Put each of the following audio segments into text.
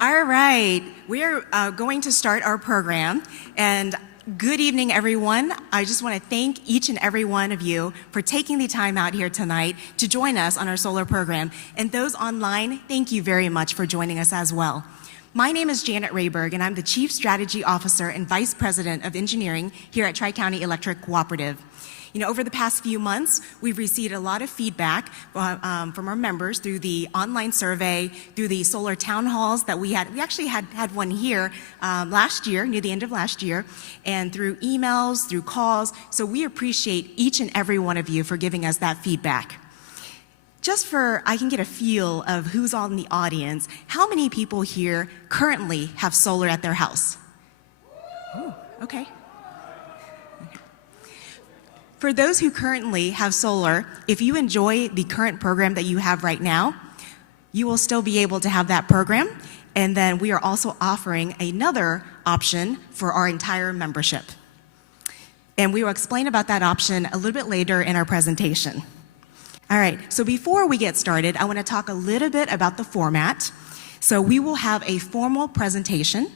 All right, we are going to start our program, and good evening, everyone. I just want to thank each and every one of you for taking the time out here tonight to join us on our solar program. And those online, thank you very much for joining us as well. My name is Janet Rayberg, and I'm the Chief Strategy Officer and Vice President of Engineering here at Tri-County Electric Cooperative. You know, over the past few months, we've received a lot of feedback from our members through the online survey, through the solar town halls that we had. We actually had one here last year, near the end of last year, and through emails, through calls. So we appreciate each and every one of you for giving us that feedback. Just for I can get a feel of who's on the audience, how many people here currently have solar at their house? Ooh, okay. For those who currently have solar, if you enjoy the current program that you have right now, you will still be able to have that program. And then we are also offering another option for our entire membership. And we will explain about that option a little bit later in our presentation. All right, so before we get started, I want to talk a little bit about the format. So we will have a formal presentation.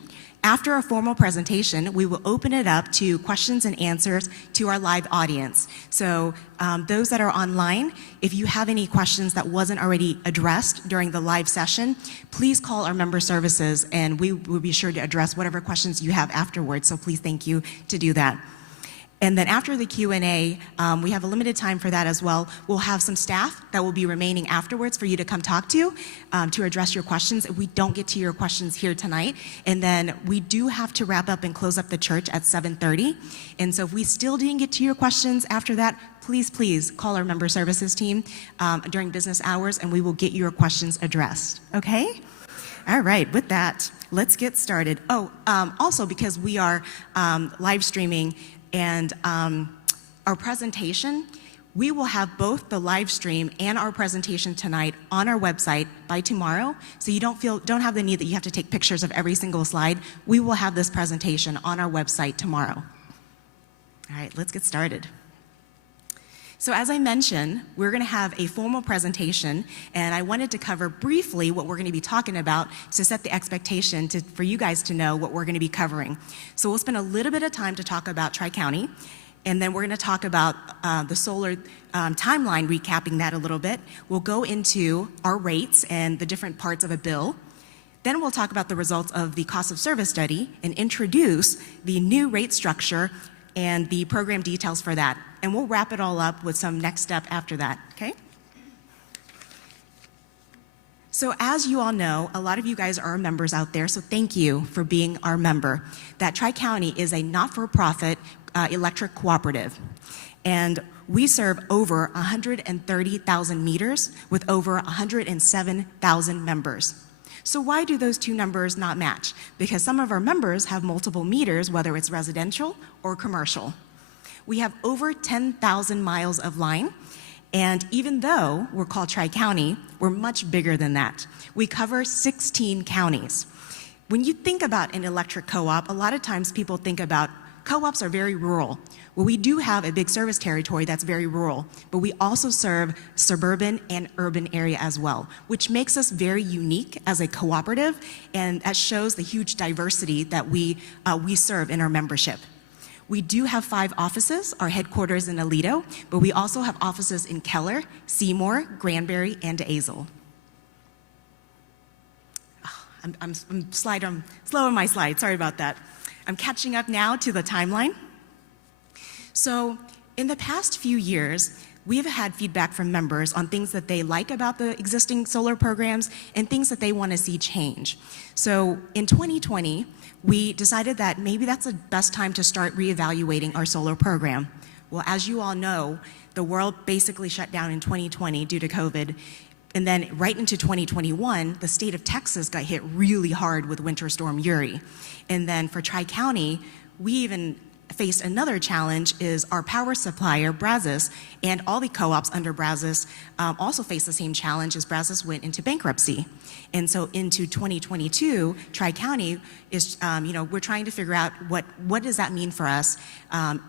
After a formal presentation, we will open it up to questions and answers to our live audience. So those that are online, if you have any questions that wasn't already addressed during the live session, please call our member services and we will be sure to address whatever questions you have afterwards. So please thank you to do that. And then after the Q&A, we have a limited time for that as well. We'll have some staff that will be remaining afterwards for you to come talk to address your questions if we don't get to your questions here tonight. And then we do have to wrap up and close up the church at 7:30. And so if we still didn't get to your questions after that, please call our member services team during business hours and we will get your questions addressed, okay? All right, with that, let's get started. Also because we are live streaming, and our presentation, we will have both the live stream and our presentation tonight on our website by tomorrow, so you don't have the need that you have to take pictures of every single slide. We will have this presentation on our website tomorrow. All right, let's get started. So as I mentioned, we're going to have a formal presentation, and I wanted to cover briefly what we're going to be talking about to set the expectation for you guys to know what we're going to be covering. So we'll spend a little bit of time to talk about Tri-County, and then we're going to talk about the solar timeline, recapping that a little bit. We'll go into our rates and the different parts of a bill. Then we'll talk about the results of the cost of service study and introduce the new rate structure and the program details for that. And we'll wrap it all up with some next step after that, okay? So as you all know, a lot of you guys are members out there, so thank you for being our member. That Tri-County is a not-for-profit electric cooperative. And we serve over 130,000 meters with over 107,000 members. So why do those two numbers not match? Because some of our members have multiple meters, whether it's residential or commercial. We have over 10,000 miles of line, and even though we're called Tri-County, we're much bigger than that. We cover 16 counties. When you think about an electric co-op, a lot of times people think about co-ops are very rural. Well, we do have a big service territory that's very rural, but we also serve suburban and urban area as well, which makes us very unique as a cooperative, and that shows the huge diversity that we serve in our membership. We do have 5 offices, our headquarters in Aledo, but we also have offices in Keller, Seymour, Granbury, and Azle. I'm slow on my slide, sorry about that. I'm catching up now to the timeline. So in the past few years, we've had feedback from members on things that they like about the existing solar programs and things that they want to see change. So in 2020, we decided that maybe that's the best time to start reevaluating our solar program. Well, as you all know, the world basically shut down in 2020 due to COVID. And then right into 2021, the state of Texas got hit really hard with Winter Storm Uri. And then for Tri-County, we even faced another challenge is our power supplier, Brazos, and all the co-ops under Brazos also faced the same challenge as Brazos went into bankruptcy. And so into 2022, Tri-County is, we're trying to figure out what does that mean for us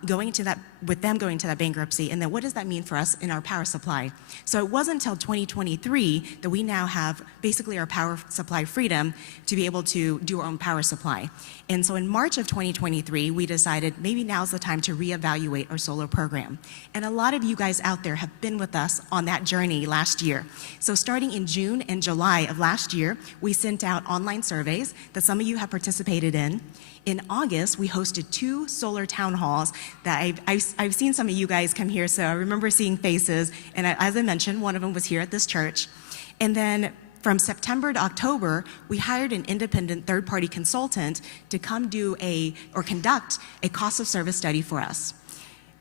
going into that with them going to that bankruptcy, and then what does that mean for us in our power supply? So it wasn't until 2023 that we now have basically our power supply freedom to be able to do our own power supply. And so in March of 2023, we decided maybe now's the time to reevaluate our solar program. And a lot of you guys out there have been with us on that journey last year. So starting in June and July of last year, we sent out online surveys that some of you have participated in. In August, we hosted 2 solar town halls that I've seen some of you guys come here, so I remember seeing faces, and as I mentioned, one of them was here at this church. And then from September to October, we hired an independent third-party consultant to come conduct a cost of service study for us.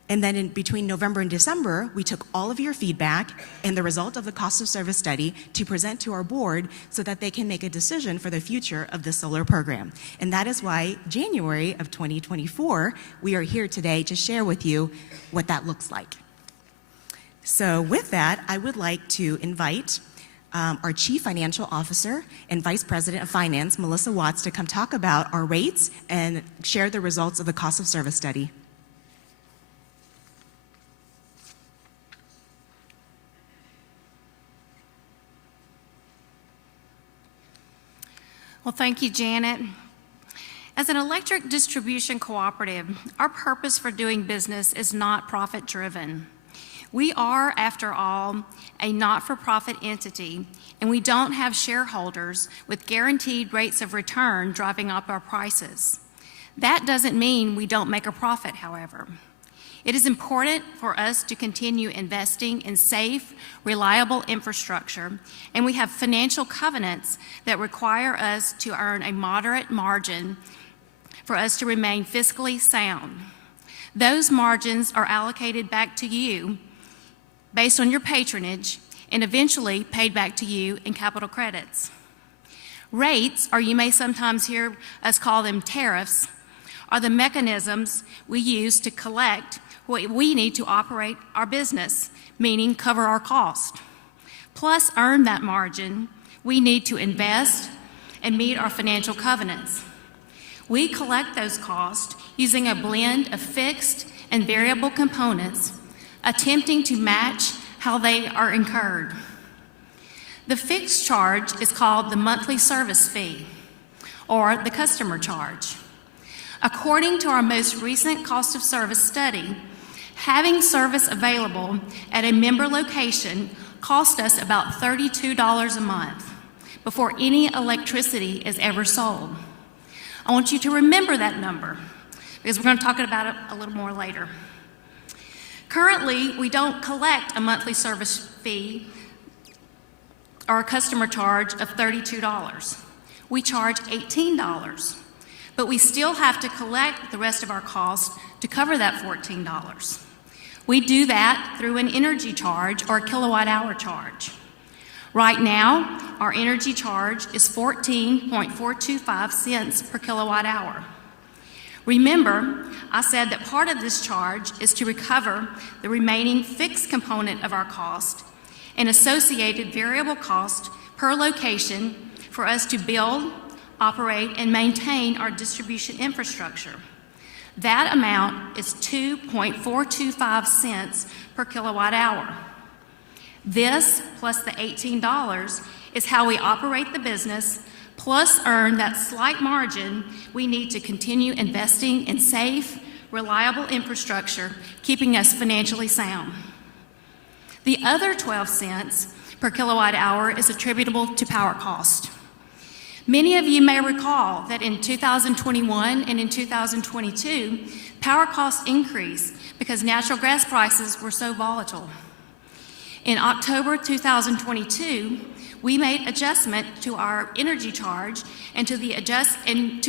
And then between November and December, we took all of your feedback and the result of the cost of service study to present to our board so that they can make a decision for the future of the solar program. And that is why January of 2024, we are here today to share with you what that looks like. So with that, I would like to invite our Chief Financial Officer and Vice President of Finance, Melissa Watts, to come talk about our rates and share the results of the cost of service study. Well, thank you, Janet. As an electric distribution cooperative, our purpose for doing business is not profit-driven. We are, after all, a not-for-profit entity, and we don't have shareholders with guaranteed rates of return driving up our prices. That doesn't mean we don't make a profit, however. It is important for us to continue investing in safe, reliable infrastructure, and we have financial covenants that require us to earn a moderate margin for us to remain fiscally sound. Those margins are allocated back to you based on your patronage and eventually paid back to you in capital credits. Rates, or you may sometimes hear us call them tariffs, are the mechanisms we use to collect what we need to operate our business, meaning cover our cost. Plus earn that margin, we need to invest and meet our financial covenants. We collect those costs using a blend of fixed and variable components, attempting to match how they are incurred. The fixed charge is called the monthly service fee, or the customer charge. According to our most recent cost of service study, having service available at a member location cost us about $32 a month before any electricity is ever sold. I want you to remember that number because we're going to talk about it a little more later. Currently, we don't collect a monthly service fee or a customer charge of $32. We charge $18, but we still have to collect the rest of our costs to cover that $14. We do that through an energy charge or a kilowatt hour charge. Right now, our energy charge is 14.425 cents per kilowatt hour. Remember, I said that part of this charge is to recover the remaining fixed component of our cost and associated variable cost per location for us to build, operate, and maintain our distribution infrastructure. That amount is 2.425 cents per kilowatt hour. This, plus the $18, is how we operate the business, plus earn that slight margin we need to continue investing in safe, reliable infrastructure, keeping us financially sound. The other 12 cents per kilowatt hour is attributable to power cost. Many of you may recall that in 2021 and in 2022, power costs increased because natural gas prices were so volatile. In October 2022, we made adjustment to our energy charge and to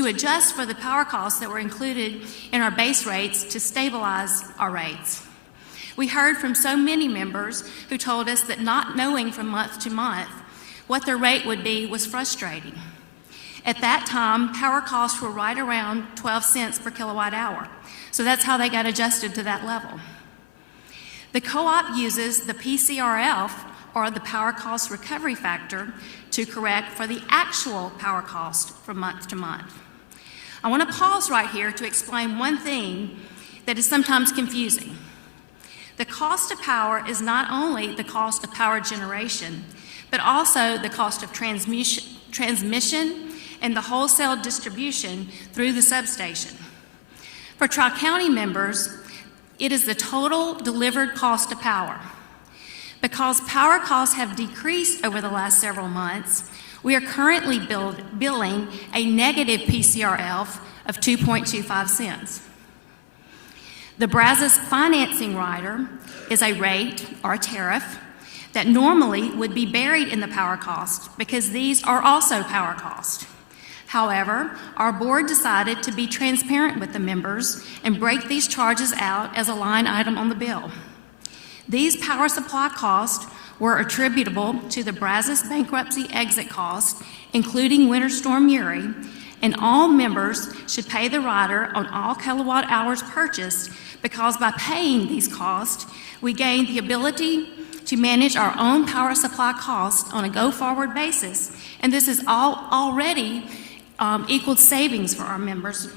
adjust for the power costs that were included in our base rates to stabilize our rates. We heard from so many members who told us that not knowing from month to month what their rate would be was frustrating. At that time, power costs were right around 12 cents per kilowatt hour, so that's how they got adjusted to that level. The co-op uses the PCRF, or the Power Cost Recovery Factor, to correct for the actual power cost from month to month. I want to pause right here to explain one thing that is sometimes confusing. The cost of power is not only the cost of power generation, but also the cost of transmission and the wholesale distribution through the substation. For Tri-County members, it is the total delivered cost of power. Because power costs have decreased over the last several months, we are currently billing a negative PCRF of 2.25 cents. The Brazos financing rider is a rate or a tariff that normally would be buried in the power cost because these are also power costs. However, our board decided to be transparent with the members and break these charges out as a line item on the bill. These power supply costs were attributable to the Brazos bankruptcy exit cost, including Winter Storm Uri, and all members should pay the rider on all kilowatt hours purchased because by paying these costs, we gain the ability to manage our own power supply costs on a go-forward basis, and this is already equaled savings for our members.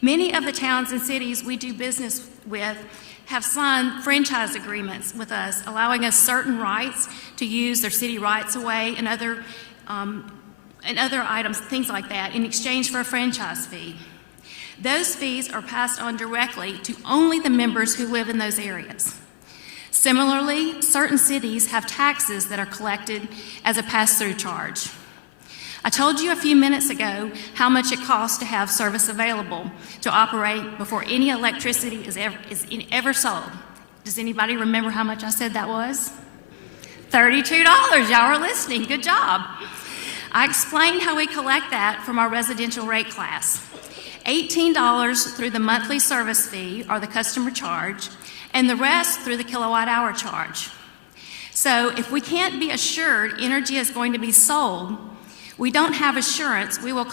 Many of the towns and cities we do business with have signed franchise agreements with us, allowing us certain rights to use their city rights away and other items, things like that, in exchange for a franchise fee. Those fees are passed on directly to only the members who live in those areas. Similarly, certain cities have taxes that are collected as a pass-through charge. I told you a few minutes ago how much it costs to have service available to operate before any electricity is ever sold. Does anybody remember how much I said that was? $32. Y'all are listening. Good job. I explained how we collect that from our residential rate class. $18 through the monthly service fee or the customer charge, and the rest through the kilowatt hour charge. So if we can't be assured energy is going to be sold, we don't have assurance we will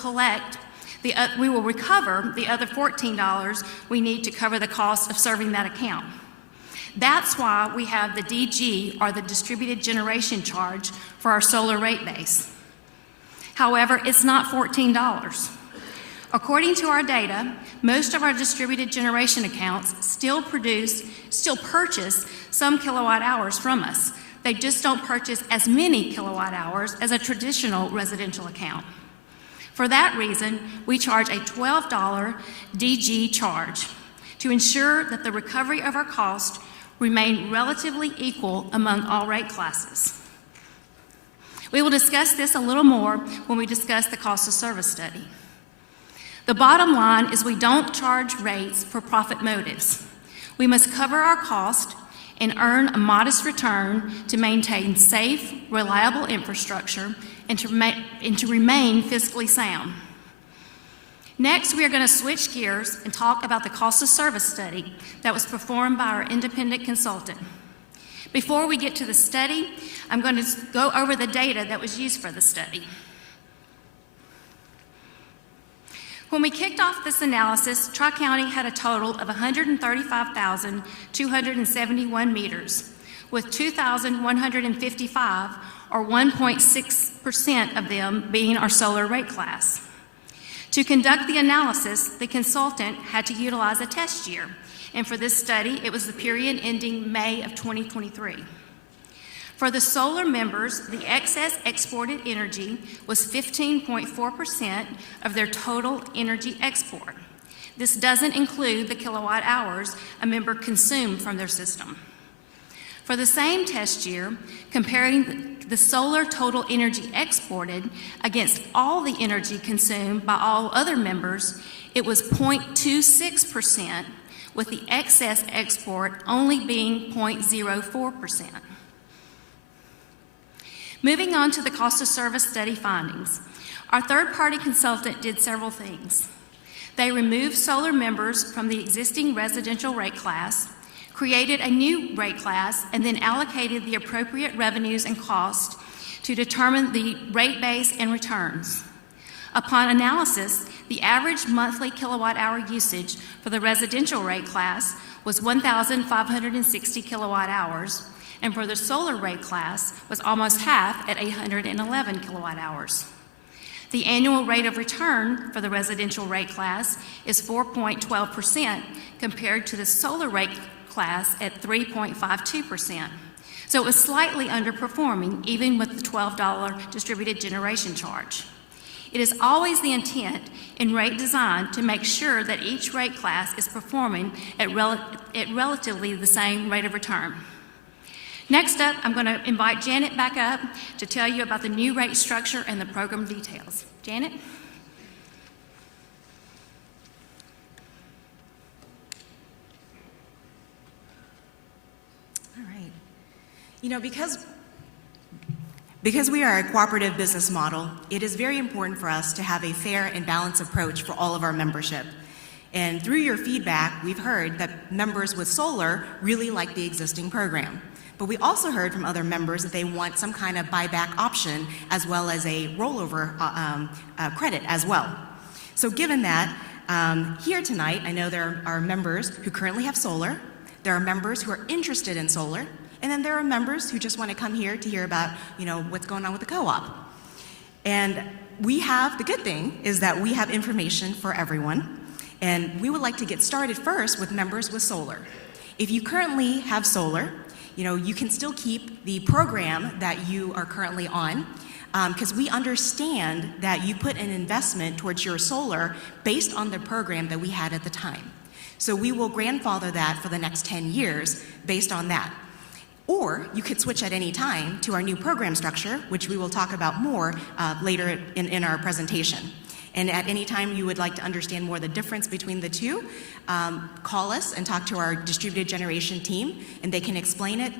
recover the other $14 we need to cover the cost of serving that account. That's why we have the DG, or the distributed generation charge, for our solar rate base. However, it's not $14. According to our data, most of our distributed generation accounts still purchase some kilowatt hours from us. They just don't purchase as many kilowatt hours as a traditional residential account. For that reason, we charge a $12 DG charge to ensure that the recovery of our cost remain relatively equal among all rate classes. We will discuss this a little more when we discuss the cost of service study. The bottom line is we don't charge rates for profit motives. We must cover our cost and earn a modest return to maintain safe, reliable infrastructure and to remain fiscally sound. Next, we are going to switch gears and talk about the cost of service study that was performed by our independent consultant. Before we get to the study, I'm going to go over the data that was used for the study. When we kicked off this analysis, Tri-County had a total of 135,271 meters, with 2,155, or 1.6% of them being our solar rate class. To conduct the analysis, the consultant had to utilize a test year, and for this study, it was the period ending May of 2023. For the solar members, the excess exported energy was 15.4% of their total energy export. This doesn't include the kilowatt hours a member consumed from their system. For the same test year, comparing the solar total energy exported against all the energy consumed by all other members, it was 0.26%, with the excess export only being 0.04%. Moving on to the cost of service study findings, our third-party consultant did several things. They removed solar members from the existing residential rate class, created a new rate class, and then allocated the appropriate revenues and costs to determine the rate base and returns. Upon analysis, the average monthly kilowatt hour usage for the residential rate class was 1,560 kilowatt hours, and for the solar rate class was almost half at 811 kilowatt hours. The annual rate of return for the residential rate class is 4.12% compared to the solar rate class at 3.52%. So it was slightly underperforming even with the $12 distributed generation charge. It is always the intent in rate design to make sure that each rate class is performing at relatively the same rate of return. Next up, I'm going to invite Janet back up to tell you about the new rate structure and the program details. Janet? All right. You know, because we are a cooperative business model, it is very important for us to have a fair and balanced approach for all of our membership. And through your feedback, we've heard that members with solar really like the existing program. But we also heard from other members that they want some kind of buyback option as well as a rollover credit as well. So given that, here tonight, I know there are members who currently have solar, there are members who are interested in solar, and then there are members who just want to come here to hear about, what's going on with the co-op. And the good thing is that we have information for everyone, and we would like to get started first with members with solar. If you currently have solar, you can still keep the program that you are currently on, because we understand that you put an investment towards your solar based on the program that we had at the time. So we will grandfather that for the next 10 years based on that. Or you could switch at any time to our new program structure, which we will talk about more later in our presentation. And at any time you would like to understand more the difference between the two, call us and talk to our distributed generation team, and they can explain it,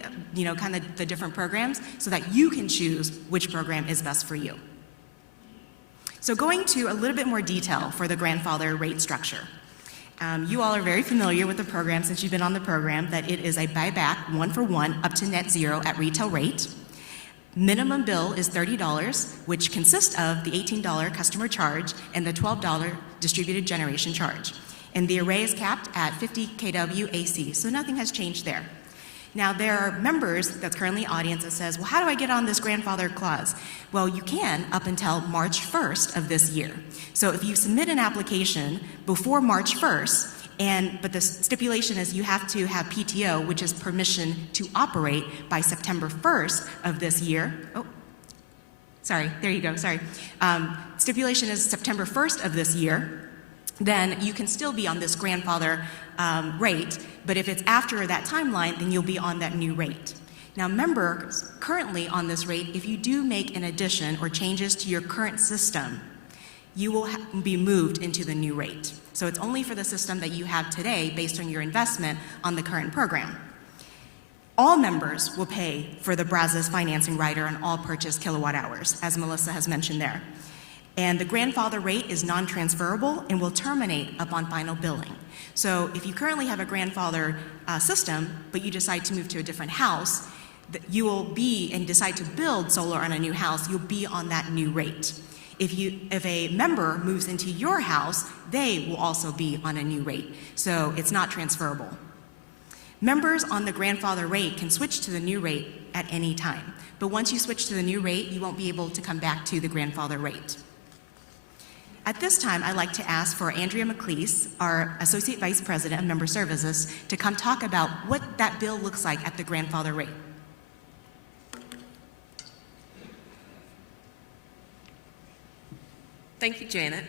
kind of the different programs, so that you can choose which program is best for you. So going to a little bit more detail for the grandfather rate structure. You all are very familiar with the program since you've been on the program, that it is a buyback 1-for-1 up to net zero at retail rate. Minimum bill is $30, which consists of the $18 customer charge and the $12 distributed generation charge. And the array is capped at 50 kW AC, so nothing has changed there. Now, there are members that's currently in the audience that says, well, how do I get on this grandfather clause? Well, you can up until March 1st of this year. So if you submit an application before March 1st, but the stipulation is you have to have PTO, which is permission to operate, by September 1st of this year. Oh, sorry, there you go, sorry. Stipulation is September 1st of this year, then you can still be on this grandfather rate, but if it's after that timeline, then you'll be on that new rate. Now, members currently on this rate, if you do make an addition or changes to your current system, you will be moved into the new rate. So it's only for the system that you have today based on your investment on the current program. All members will pay for the Brazos financing rider on all purchased kilowatt hours, as Melissa has mentioned there. And the grandfather rate is non-transferable and will terminate upon final billing. So if you currently have a grandfather system, but you decide to move to a different house, you will be, and decide to build solar on a new house, you'll be on that new rate. If a member moves into your house, they will also be on a new rate. So it's not transferable. Members on the grandfather rate can switch to the new rate at any time. But once you switch to the new rate, you won't be able to come back to the grandfather rate. At this time, I'd like to ask for Andrea McLeese, our Associate Vice President of Member Services, to come talk about what that bill looks like at the grandfather rate. Thank you, Janet.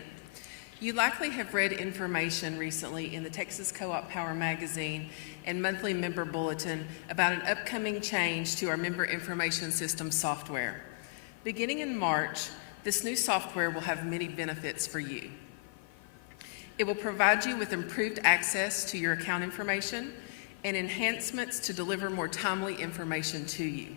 You likely have read information recently in the Texas Co-op Power magazine and monthly member bulletin about an upcoming change to our member information system software. Beginning in March, this new software will have many benefits for you. It will provide you with improved access to your account information and enhancements to deliver more timely information to you.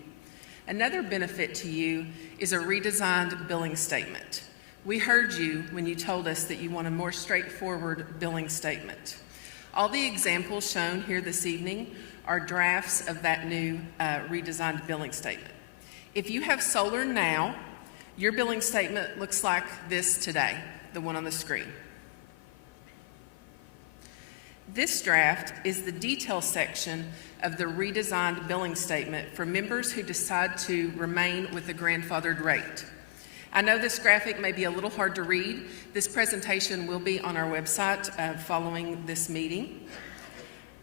Another benefit to you is a redesigned billing statement. We heard you when you told us that you want a more straightforward billing statement. All the examples shown here this evening are drafts of that new redesigned billing statement. If you have solar now, your billing statement looks like this today, the one on the screen. This draft is the detail section of the redesigned billing statement for members who decide to remain with the grandfathered rate. I know this graphic may be a little hard to read. This presentation will be on our website following this meeting.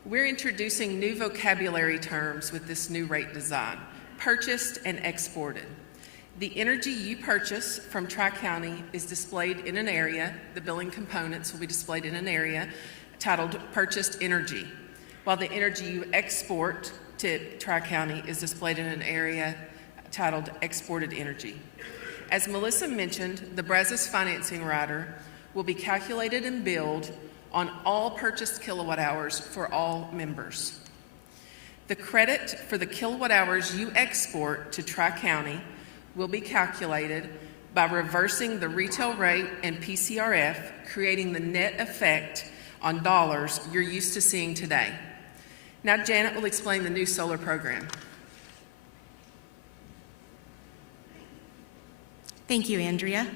We're introducing new vocabulary terms with this new rate design: purchased and exported. The energy you purchase from Tri-County is displayed in an area. The billing components will be displayed in an area titled Purchased Energy, while the energy you export to Tri-County is displayed in an area titled Exported Energy. As Melissa mentioned, the Brazos financing rider will be calculated and billed on all purchased kilowatt hours for all members. The credit for the kilowatt hours you export to Tri-County will be calculated by reversing the retail rate and PCRF, creating the net effect on dollars you're used to seeing today. Now Janet will explain the new solar program. Thank you, Andrea.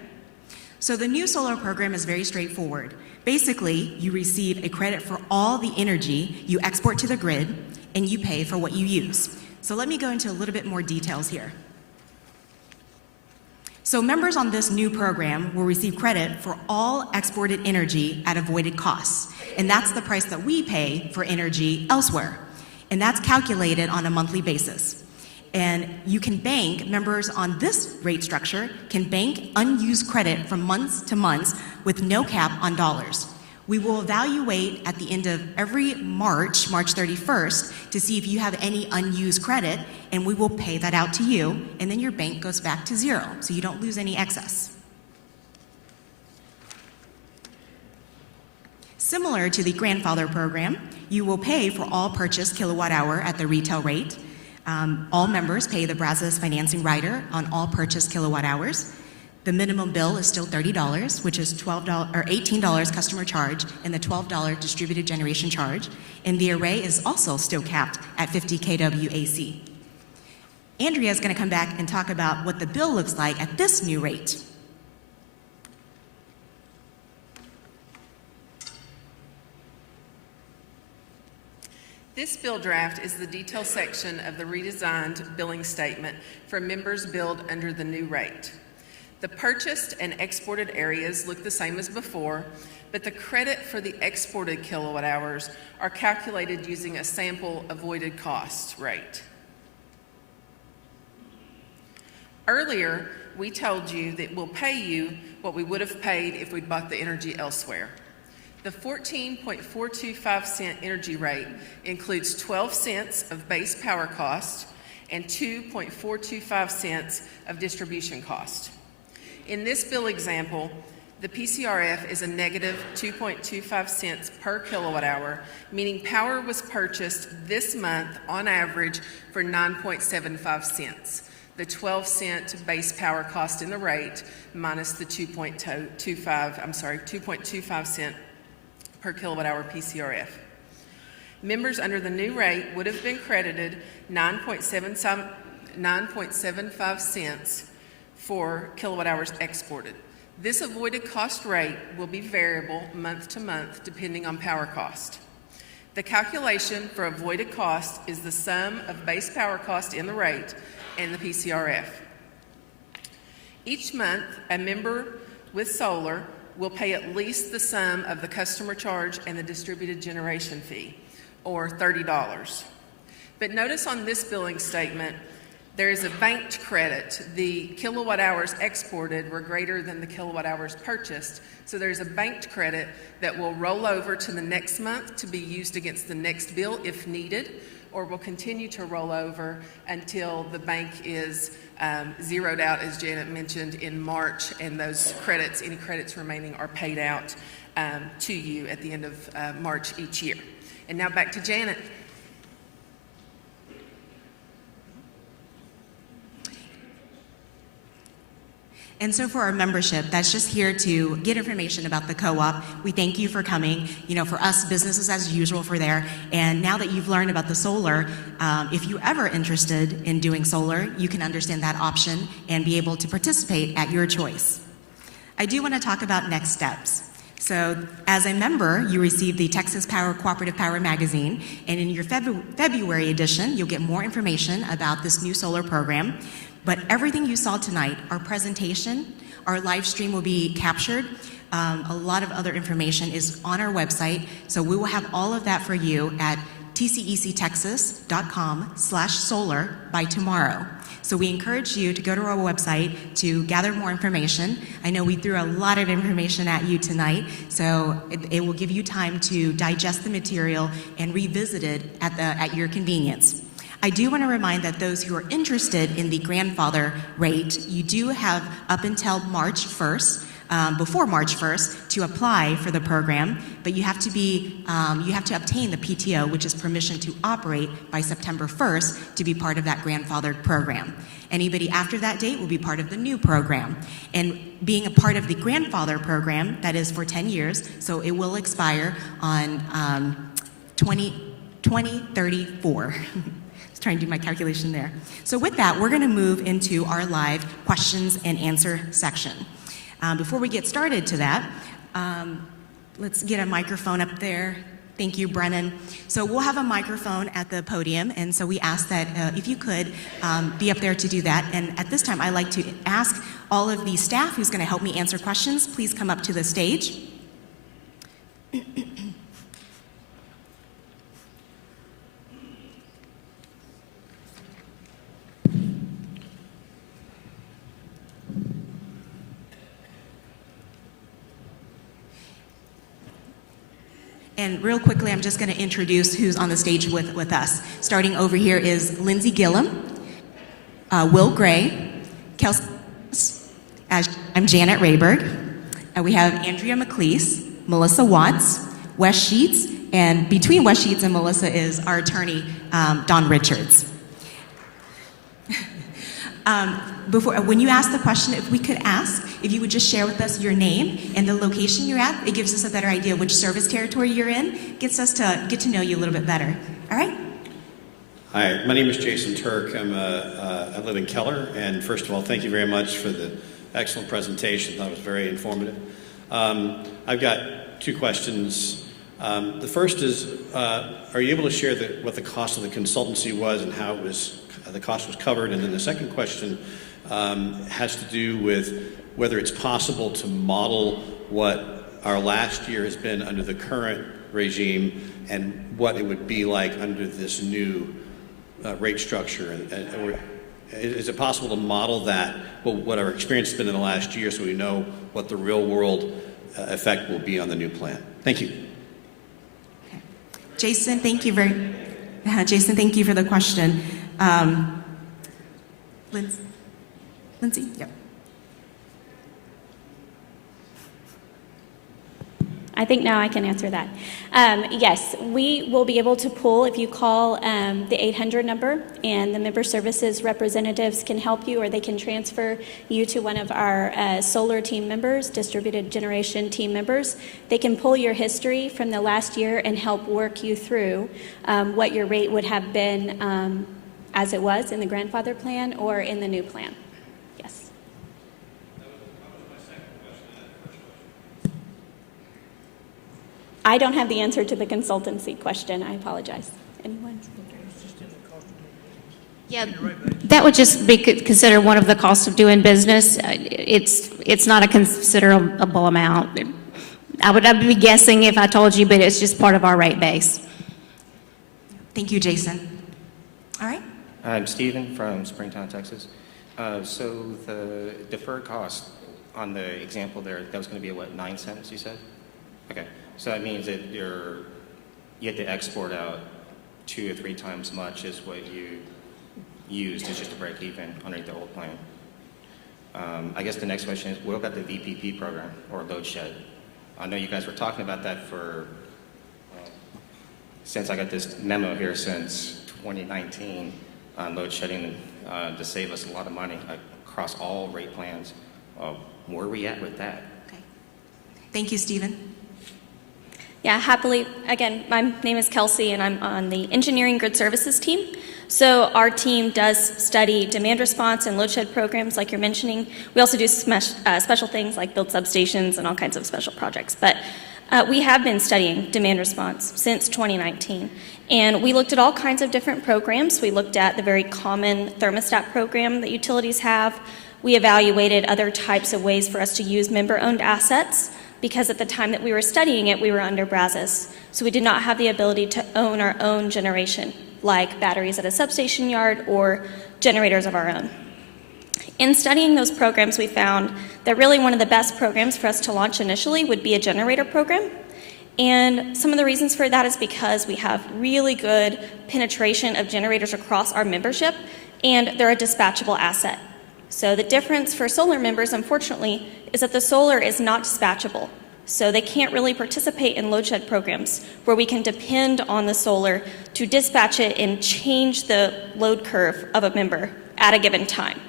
So the new solar program is very straightforward. Basically, you receive a credit for all the energy you export to the grid, and you pay for what you use. So let me go into a little bit more details here. So members on this new program will receive credit for all exported energy at avoided costs, and that's the price that we pay for energy elsewhere, and that's calculated on a monthly basis. And you can bank, members on this rate structure can bank unused credit from months to months with no cap on dollars. We will evaluate at the end of every March 31st, to see if you have any unused credit, and we will pay that out to you, and then your bank goes back to zero, so you don't lose any excess. Similar to the grandfather program, you will pay for all purchased kilowatt hour at the retail rate. All members pay the Brazos financing rider on all purchased kilowatt hours. The minimum bill is still $30, which is $18 customer charge and the $12 distributed generation charge. And the array is also still capped at 50 kW AC. Andrea is going to come back and talk about what the bill looks like at this new rate. This bill draft is the detail section of the redesigned billing statement for members billed under the new rate. The purchased and exported areas look the same as before, but the credit for the exported kilowatt hours are calculated using a sample avoided cost rate. Earlier, we told you that we'll pay you what we would have paid if we'd bought the energy elsewhere. The 14.425 cent energy rate includes 12 cents of base power cost and 2.425 cents of distribution cost. In this bill example, the PCRF is a negative 2.25 cents per kilowatt hour, meaning power was purchased this month on average for 9.75 cents. The 12-cent base power cost in the rate minus the 2.25 cent per kilowatt hour PCRF. Members under the new rate would have been credited 9.75 cents for kilowatt hours exported. This avoided cost rate will be variable month to month depending on power cost. The calculation for avoided cost is the sum of base power cost in the rate and the PCRF. Each month, a member with solar will pay at least the sum of the customer charge and the distributed generation fee, or $30. But notice on this billing statement, there is a banked credit. The kilowatt hours exported were greater than the kilowatt hours purchased, so there's a banked credit that will roll over to the next month to be used against the next bill if needed, or will continue to roll over until the bank is zeroed out, as Janet mentioned, in March, and those credits, any credits remaining, are paid out to you at the end of March each year. And now back to Janet. And so for our membership, that's just here to get information about the co-op. We thank you for coming. You know, for us, business is as usual for there. And now that you've learned about the solar, if you're ever interested in doing solar, you can understand that option and be able to participate at your choice. I do want to talk about next steps. So as a member, you receive the Texas Cooperative Power magazine, and in your February edition, you'll get more information about this new solar program. But everything you saw tonight, our presentation, our live stream will be captured. A lot of other information is on our website, so we will have all of that for you at tcectexas.com/solar by tomorrow. So we encourage you to go to our website to gather more information. I know we threw a lot of information at you tonight, so it will give you time to digest the material and revisit it at your convenience. I do want to remind that those who are interested in the grandfather rate, you do have up until March 1st, before March 1st, to apply for the program, but you have to obtain the PTO, which is permission to operate, by September 1st to be part of that grandfathered program. Anybody after that date will be part of the new program. And being a part of the grandfather program, that is for 10 years, so it will expire on 2034. Trying to do my calculation there. So with that, we're going to move into our live questions and answer section. Before we get started to that, let's get a microphone up there. Thank you, Brennan. So we'll have a microphone at the podium, and so we ask that if you could be up there to do that. And at this time, I'd like to ask all of the staff who's going to help me answer questions, please come up to the stage. And real quickly, I'm just going to introduce who's on the stage with us. Starting over here is Lindsay Gillum, Will Gray, Kelsey, I'm Janet Rayberg, and we have Andrea McLeese, Melissa Watts, Wes Sheets, and between Wes Sheets and Melissa is our attorney, Don Richards. When you ask the question, if we could ask, if you would just share with us your name and the location you're at, it gives us a better idea which service territory you're in, gets us to get to know you a little bit better. All right? Hi, my name is Jason Turk. I live in Keller, and first of all, thank you very much for the excellent presentation. That was very informative. I've got two questions. The first is, are you able to share what the cost of the consultancy was and how the cost was covered? And then the second question has to do with whether it's possible to model what our last year has been under the current regime and what it would be like under this new rate structure. Is it possible to model that, what our experience has been in the last year, so we know what the real world effect will be on the new plan? Thank you. Okay. Jason, thank you Jason, thank you for the question. Lindsay? Yep. I think now I can answer that. Yes, we will be able to pull if you call the 800 number, and the member services representatives can help you, or they can transfer you to one of our solar team members, distributed generation team members. They can pull your history from the last year and help work you through what your rate would have been as it was in the grandfather plan or in the new plan. Yes. I don't have the answer to the consultancy question. I apologize. Anyone? Yeah, that would just be considered one of the costs of doing business. It's not a considerable amount. I'd be guessing if I told you, but it's just part of our rate base. Thank you, Jason. All right. I'm Stephen from Springtown, Texas. So the deferred cost on the example there, that was going to be what, 9 cents, you said? Okay. So that means that you have to export out 2 or 3 times much as what you used is just to break even underneath the old plan. I guess the next question is, what about the VPP program or load shed? I know you guys were talking about that since I got this memo here since 2019 on load shedding to save us a lot of money across all rate plans. Where are we at with that? Okay. Thank you, Stephen. Yeah, happily. Again, my name is Kelsey, and I'm on the engineering grid services team. So our team does study demand response and load shed programs like you're mentioning. We also do special things like build substations and all kinds of special projects. But We have been studying demand response since 2019, and we looked at all kinds of different programs. We looked at the very common thermostat program that utilities have. We evaluated other types of ways for us to use member-owned assets, because at the time that we were studying it, we were under Brazos. So we did not have the ability to own our own generation, like batteries at a substation yard or generators of our own. In studying those programs, we found that really one of the best programs for us to launch initially would be a generator program. And some of the reasons for that is because we have really good penetration of generators across our membership, and they're a dispatchable asset. So the difference for solar members, unfortunately, is that the solar is not dispatchable. So they can't really participate in load shed programs where we can depend on the solar to dispatch it and change the load curve of a member at a given time.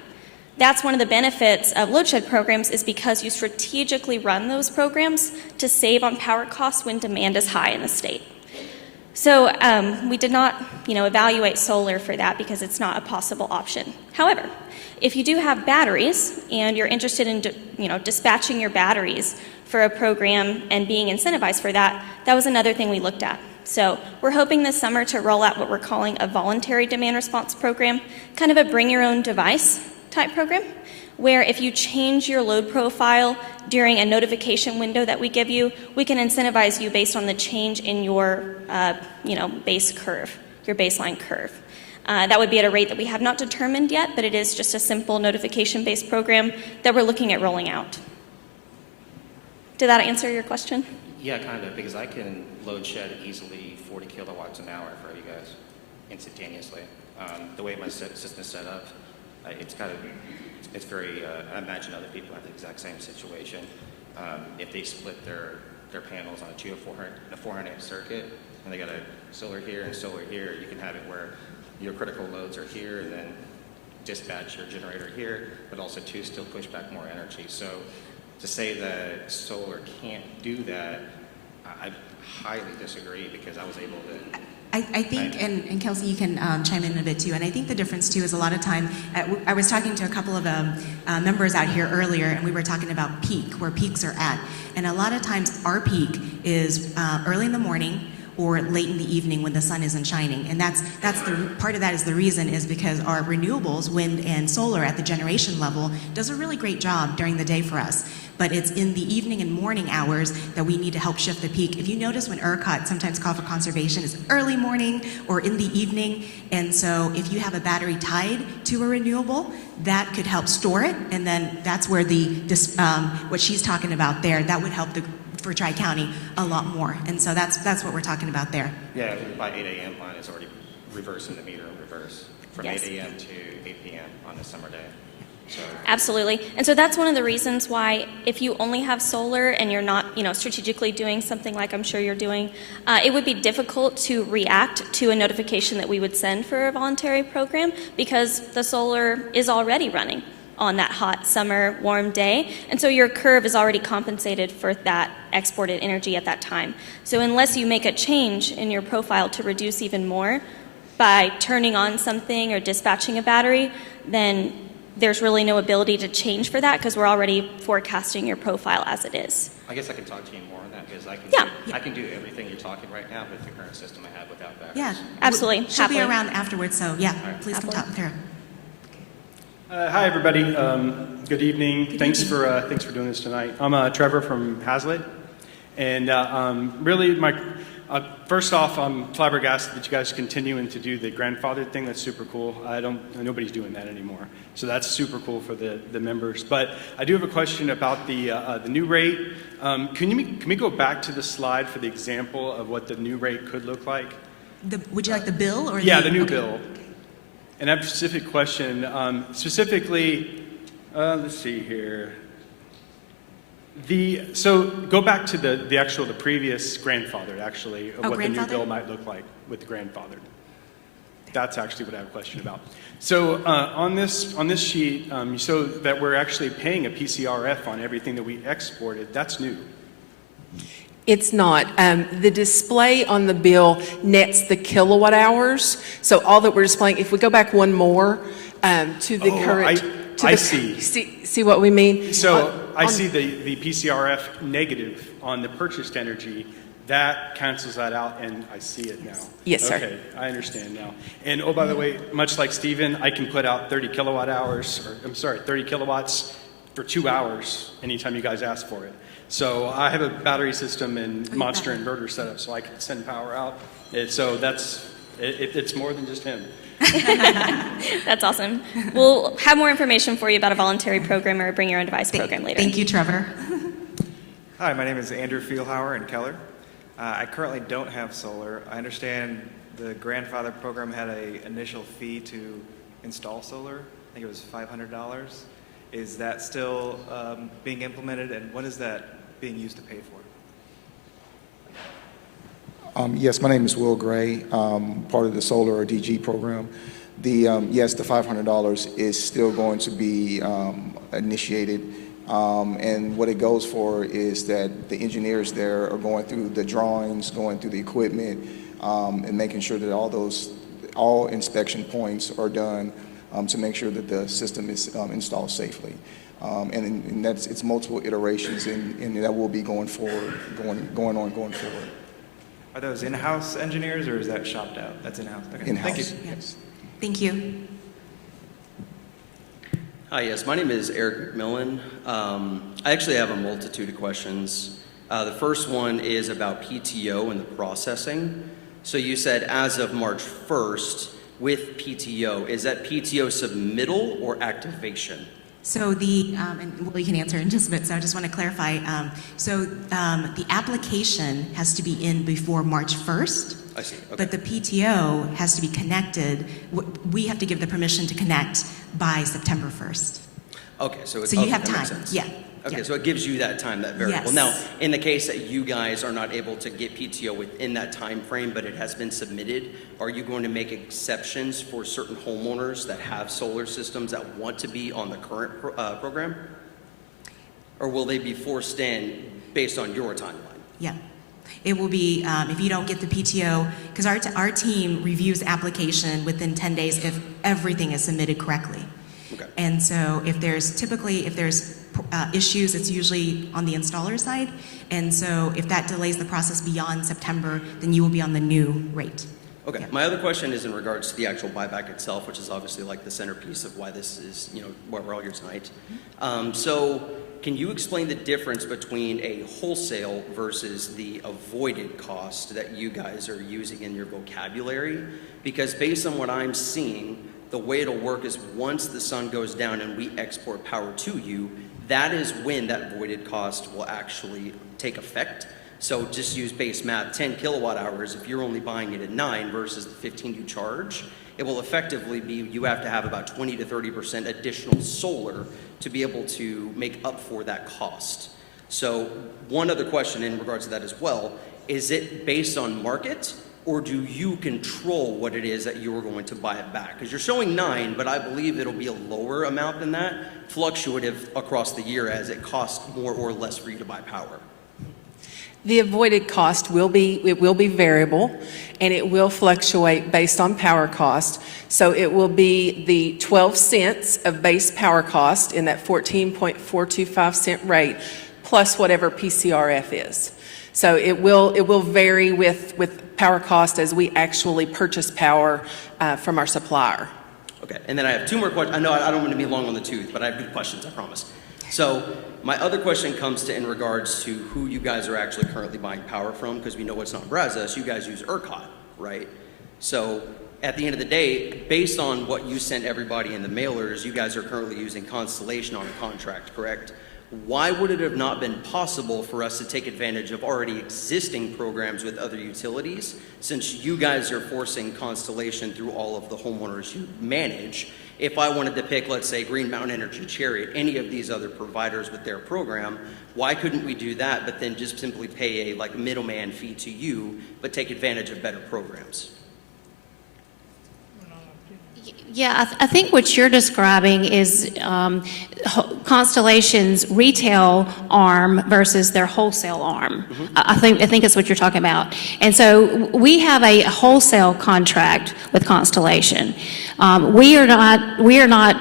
That's one of the benefits of load shed programs, is because you strategically run those programs to save on power costs when demand is high in the state. So we did not, evaluate solar for that because it's not a possible option. However, if you do have batteries and you're interested in, dispatching your batteries for a program and being incentivized for that, that was another thing we looked at. So we're hoping this summer to roll out what we're calling a voluntary demand response program, kind of a bring your own device type program, where if you change your load profile during a notification window that we give you, we can incentivize you based on the change in your, base curve, your baseline curve. That would be at a rate that we have not determined yet, but it is just a simple notification-based program that we're looking at rolling out. Did that answer your question? Yeah, kind of, because I can load shed easily 40 kilowatts an hour for you guys instantaneously. The way my system is set up, it's very, I imagine other people have the exact same situation. If they split their panels on a 400 amp circuit, and they got a solar here and solar here, you can have it where your critical loads are here, and then dispatch your generator here, but also to still push back more energy. So to say that solar can't do that, I highly disagree, because I was able to. I think, and Kelsey, you can chime in a bit too, and I think the difference too is a lot of time, I was talking to a couple of members out here earlier, and we were talking about peak, where peaks are at. And a lot of times our peak is early in the morning or late in the evening when the sun isn't shining. And that's the part of that is the reason is because our renewables, wind and solar at the generation level, does a really great job during the day for us. But it's in the evening and morning hours that we need to help shift the peak. If you notice when ERCOT sometimes call for conservation, it's early morning or in the evening. And so if you have a battery tied to a renewable, that could help store it. And then that's where what she's talking about there, that would help for Tri-County a lot more. And so that's what we're talking about there. Yeah, by 8 a.m. mine is already reversing the meter in reverse from Yes. 8 a.m. to 8 p.m. on a summer day. So. Absolutely. And so that's one of the reasons why, if you only have solar and you're not, strategically doing something like I'm sure you're doing, it would be difficult to react to a notification that we would send for a voluntary program, because the solar is already running on that hot summer warm day, and so your curve is already compensated for that exported energy at that time. So unless you make a change in your profile to reduce even more by turning on something or dispatching a battery, then there's really no ability to change for that, because we're already forecasting your profile as it is. I guess I can talk to you more on that, because I can do everything you're talking right now with the current system I have without batteries. Yeah, Absolutely. She'll be Happily. around afterwards, so yeah, please come Happily. talk with her. Hi, everybody. Good evening. Thanks for doing this tonight. I'm Trevor from Hazlitt, and really, first off, I'm flabbergasted that you guys are continuing to do the grandfathered thing. That's super cool. Nobody's doing that anymore, so that's super cool for the members. But I do have a question about the new rate. Can we go back to the slide for the example of what the new rate could look like? Would you like the bill or the new okay. bill? And I have a specific question. Specifically, let's see here. So go back to the previous grandfathered, actually, of what the new bill might look like with the grandfathered. That's actually what I have a question about. So on this sheet, you show that we're actually paying a PCRF on everything that we exported. That's new. It's not. The display on the bill nets the kilowatt hours. So all that we're displaying, if we go back one more to the current. I see. See what we mean? So I see the PCRF negative on the purchased energy. That cancels that out, and I see it now. Yes, sir. Okay, I understand now. And oh, by the way, much like Stephen, I can put out 30 kilowatt hours, or I'm sorry, 30 kilowatts for 2 hours anytime you guys ask for it. So I have a battery system and monster inverter set up, so I can send power out. So it's more than just him. That's awesome. We'll have more information for you about a voluntary program or a bring your own device program later. Thank you, Trevor. Hi, my name is Andrew Feelhauer in Keller. I currently don't have solar. I understand the grandfather program had an initial fee to install solar. I think it was $500. Is that still being implemented, and what is that being used to pay for? Yes, my name is Will Gray, part of the Solar or DG program. Yes, the $500 is still going to be initiated. And what it goes for is that the engineers there are going through the drawings, going through the equipment, and making sure that all inspection points are done to make sure that the system is installed safely. And it's multiple iterations, and that will be going forward. Are those in-house engineers, or is that shopped out? That's in-house. Okay. In-house. Thank you. Yes. Thank you. Hi, yes, my name is Eric McMillan. I actually have a multitude of questions. The first one is about PTO and the processing. So you said as of March 1st with PTO, is that PTO submittal or activation? So and Will, you can answer in just a bit, so I just want to clarify. The application has to be in before March 1st. I see, okay. But the PTO has to be connected. We have to give the permission to connect by September 1st. Okay, so you have that time, makes sense. yeah. Okay, yeah. so it gives you that time, that variable. Yes. Now, in the case that you guys are not able to get PTO within that time frame, but it has been submitted, are you going to make exceptions for certain homeowners that have solar systems that want to be on the current program? Or will they be forced in based on your timeline? Yeah. It will be, if you don't get the PTO, because our team reviews application within 10 days if everything is submitted correctly. Okay. And so if there's issues, it's usually on the installer side. And so if that delays the process beyond September, then you will be on the new rate. Okay. Yeah. My other question is in regards to the actual buyback itself, which is obviously like the centerpiece of why this is, why we're all here tonight. So can you explain the difference between a wholesale versus the avoided cost that you guys are using in your vocabulary? Because based on what I'm seeing, the way it'll work is once the sun goes down and we export power to you, that is when that voided cost will actually take effect. So just use base math, 10 kilowatt hours, if you're only buying it at 9 versus the 15 you charge, it will effectively be you have to have about 20 to 30% additional solar to be able to make up for that cost. So one other question in regards to that as well, is it based on market, or do you control what it is that you are going to buy it back? Because you're showing 9, but I believe it'll be a lower amount than that, fluctuative across the year as it costs more or less for you to buy power. The avoided cost will be variable, and it will fluctuate based on power cost. So it will be the 12 cents of base power cost in that 14.425 cent rate, plus whatever PCRF is. So it will vary with power cost as we actually purchase power from our supplier. Okay, and then I have 2 more questions. I know I don't want to be long on the tooth, but I have good questions, I promise. So my other question comes to in regards to who you guys are actually currently buying power from, because we know it's not Brazos, you guys use ERCOT, right? So at the end of the day, based on what you sent everybody in the mailers, you guys are currently using Constellation on a contract, correct? Why would it have not been possible for us to take advantage of already existing programs with other utilities, since you guys are forcing Constellation through all of the homeowners you manage? If I wanted to pick, let's say, Green Mountain Energy, Chariot, any of these other providers with their program, why couldn't we do that, but then just simply pay a middleman fee to you, but take advantage of better programs? Yeah, I think what you're describing is Constellation's retail arm versus their wholesale arm. Mm-hmm. I think that's what you're talking about. And so we have a wholesale contract with Constellation. We are not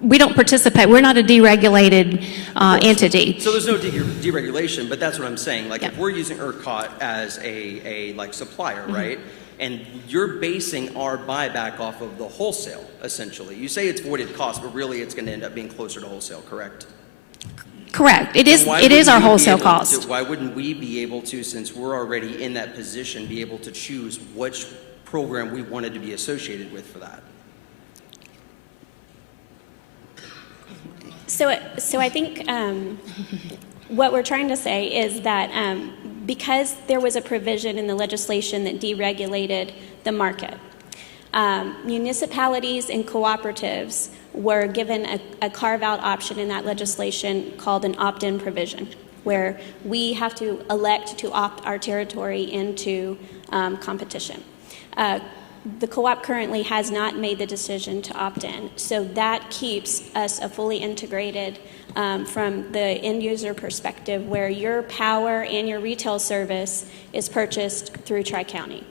we don't participate. We're not a deregulated entity. So there's no deregulation, but that's what I'm saying. Like, Yeah. if we're using ERCOT as a like supplier, right? And you're basing our buyback off of the wholesale, essentially. You say it's voided cost, but really it's going to end up being closer to wholesale, correct? Correct. It is. Then why It is wouldn't our we be wholesale able to- cost. Why wouldn't we be able to, since we're already in that position, be able to choose which program we wanted to be associated with for that? So I think what we're trying to say is that because there was a provision in the legislation that deregulated the market, municipalities and cooperatives were given a carve-out option in that legislation called an opt-in provision, where we have to elect to opt our territory into competition. The co-op currently has not made the decision to opt in, so that keeps us a fully integrated from the end user perspective, where your power and your retail service is purchased through Tri-County.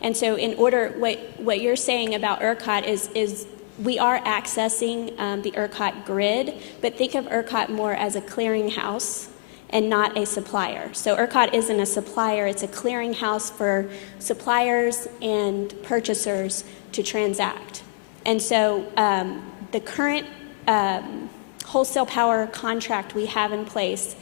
And so in order, what you're saying about ERCOT is we are accessing the ERCOT grid, but think of ERCOT more as a clearinghouse and not a supplier. So ERCOT isn't a supplier, it's a clearinghouse for suppliers and purchasers to transact. And so the current wholesale power contract we have in place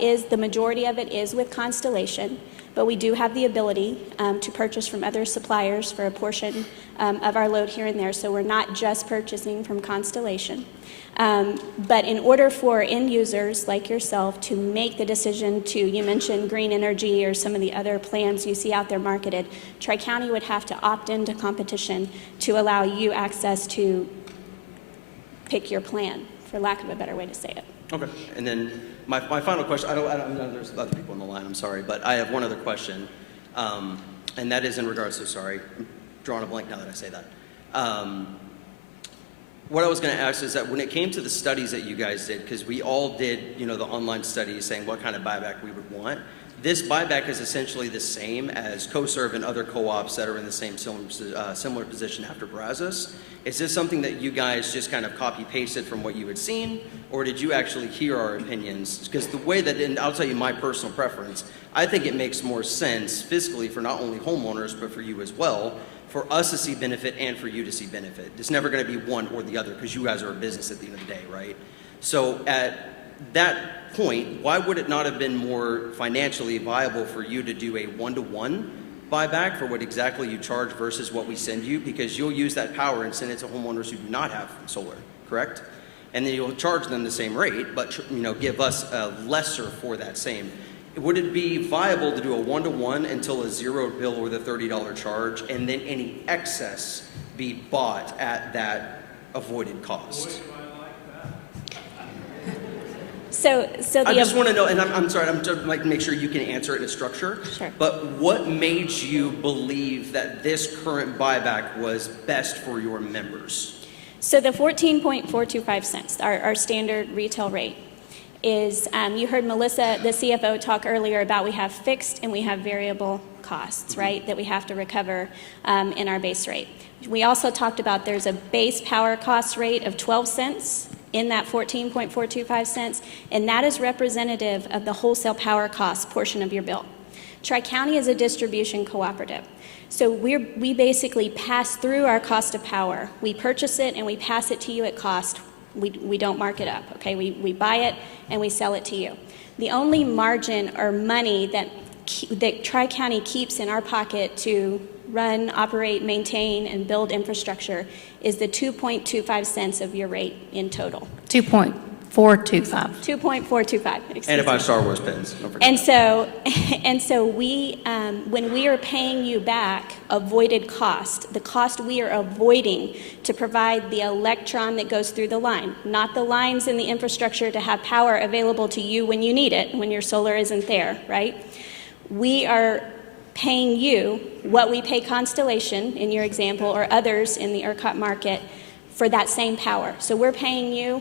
is, the majority of it is with Constellation, but we do have the ability to purchase from other suppliers for a portion of our load here and there, so we're not just purchasing from Constellation. But in order for end users like yourself to make the decision to, you mentioned green energy or some of the other plans you see out there marketed, Tri-County would have to opt into competition to allow you access to pick your plan, for lack of a better way to say it. Okay. And then my final question, I don't know, there's other people on the line, I'm sorry, but I have one other question, and that is in regards to, sorry, I'm drawing a blank now that I say that. What I was going to ask is that when it came to the studies that you guys did, because we all did, the online studies saying what kind of buyback we would want, this buyback is essentially the same as CoServe and other co-ops that are in the same similar position after Brazos. Is this something that you guys just kind of copy-pasted from what you had seen, or did you actually hear our opinions? Because the way that, and I'll tell you my personal preference, I think it makes more sense fiscally for not only homeowners, but for you as well, for us to see benefit and for you to see benefit. It's never going to be one or the other, because you guys are a business at the end of the day, right? So at that point, why would it not have been more financially viable for you to do a one-to-one buyback for what exactly you charge versus what we send you? Because you'll use that power and send it to homeowners who do not have solar, correct? And then you'll charge them the same rate, but give us a lesser for that same. Would it be viable to do a one-to-one until a zero bill or the $30 charge, and then any excess be bought at that avoided cost? So I just want to know, and I'm sorry, I'm just like to make sure you can answer it in a structure. Sure. But what made you believe that this current buyback was best for your members? So the 14.425 cents, our standard retail rate, is, you heard Melissa, the CFO, talk earlier about we have fixed and we have variable costs, right, that we have to recover in our base rate. We also talked about there's a base power cost rate of 12 cents in that 14.425 cents, and that is representative of the wholesale power cost portion of your bill. Tri-County is a distribution cooperative. So we basically pass through our cost of power. We purchase it and we pass it to you at cost. We don't mark it up, okay? We buy it and we sell it to you. The only margin or money that Tri-County keeps in our pocket to run, operate, maintain, and build infrastructure is the 2.25 cents of your rate in total. 2.425. 2.425. And if I have Star Wars pins, don't forget. And so we, when we are paying you back avoided cost, the cost we are avoiding to provide the electron that goes through the line, not the lines in the infrastructure to have power available to you when you need it, when your solar isn't there, right? We are paying you what we pay Constellation, in your example, or others in the ERCOT market for that same power. So we're paying you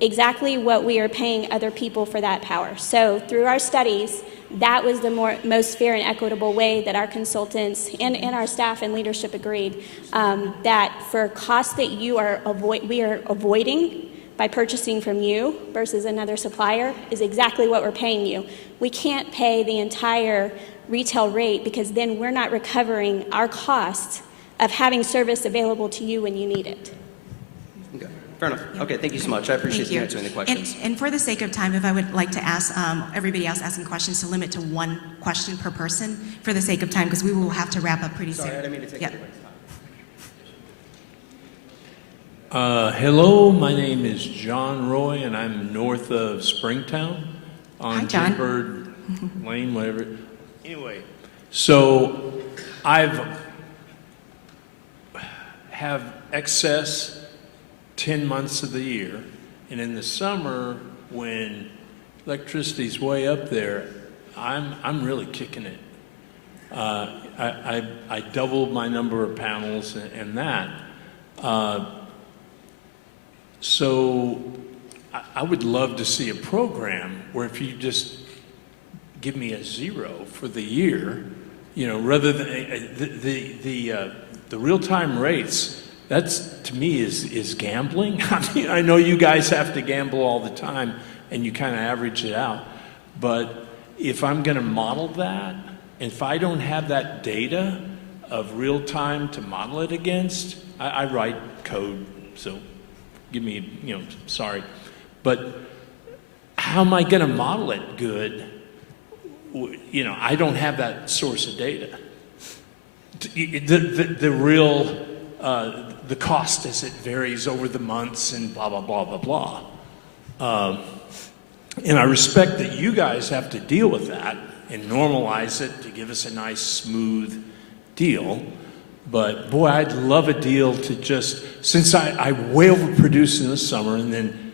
exactly what we are paying other people for that power. So through our studies, that was the most fair and equitable way that our consultants and our staff and leadership agreed, that for costs that we are avoiding by purchasing from you versus another supplier is exactly what we're paying you. We can't pay the entire retail rate because then we're not recovering our costs of having service available to you when you need it. Okay, fair enough. Okay, thank you so much. I appreciate you answering the questions. And for the sake of time, if I would like to ask everybody else asking questions to limit to one question per person for the sake of time, because we will have to wrap up pretty soon. Sorry, I didn't mean to take Yep. everybody's time. Hello, my name is John Roy, and I'm north of Springtown on Hi, John. Timbird Lane, whatever. Anyway, so have excess 10 months of the year, and in the summer when electricity's way up there, I'm really kicking it. I doubled my number of panels and that. So I would love to see a program where if you just give me a 0 for the year, you know, rather than the real-time rates, that's to me is gambling. I mean, I know you guys have to gamble all the time and you kind of average it out, but if I'm going to model that, and if I don't have that data of real time to model it against, I write code, so give me, you know, sorry. But how am I going to model it good? You know, I don't have that source of data. The real, the cost as it varies over the months and blah, blah, blah, blah, blah. And I respect that you guys have to deal with that and normalize it to give us a nice, smooth deal. But boy, I'd love a deal to just, since I way overproduce in the summer and then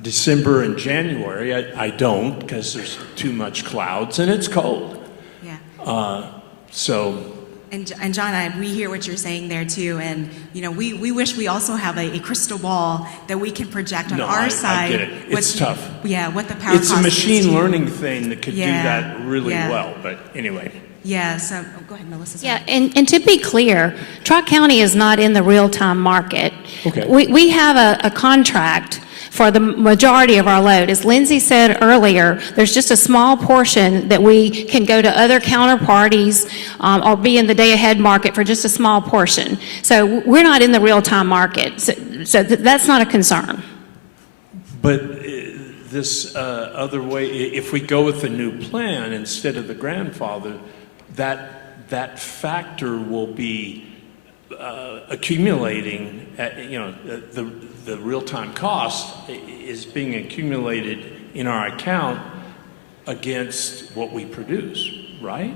December and January, I don't because there's too much clouds and it's cold. Yeah. So. And John, we hear what you're saying there too, and you know, we wish we also have a crystal ball that we can project on our side. I get it. It's tough. Yeah, what the power It's cost a is machine to you. learning thing that could do that really well, but anyway. Yeah, so go ahead, Melissa. Yeah, and to be clear, Tri-County is not in the real-time market. Okay. We have a contract for the majority of our load. As Lindsay said earlier, there's just a small portion that we can go to other counterparties or be in the day-ahead market for just a small portion. So we're not in the real-time market. So that's not a concern. But this other way, if we go with the new plan instead of the grandfather, that factor will be accumulating, you know, the real-time cost is being accumulated in our account against what we produce, right?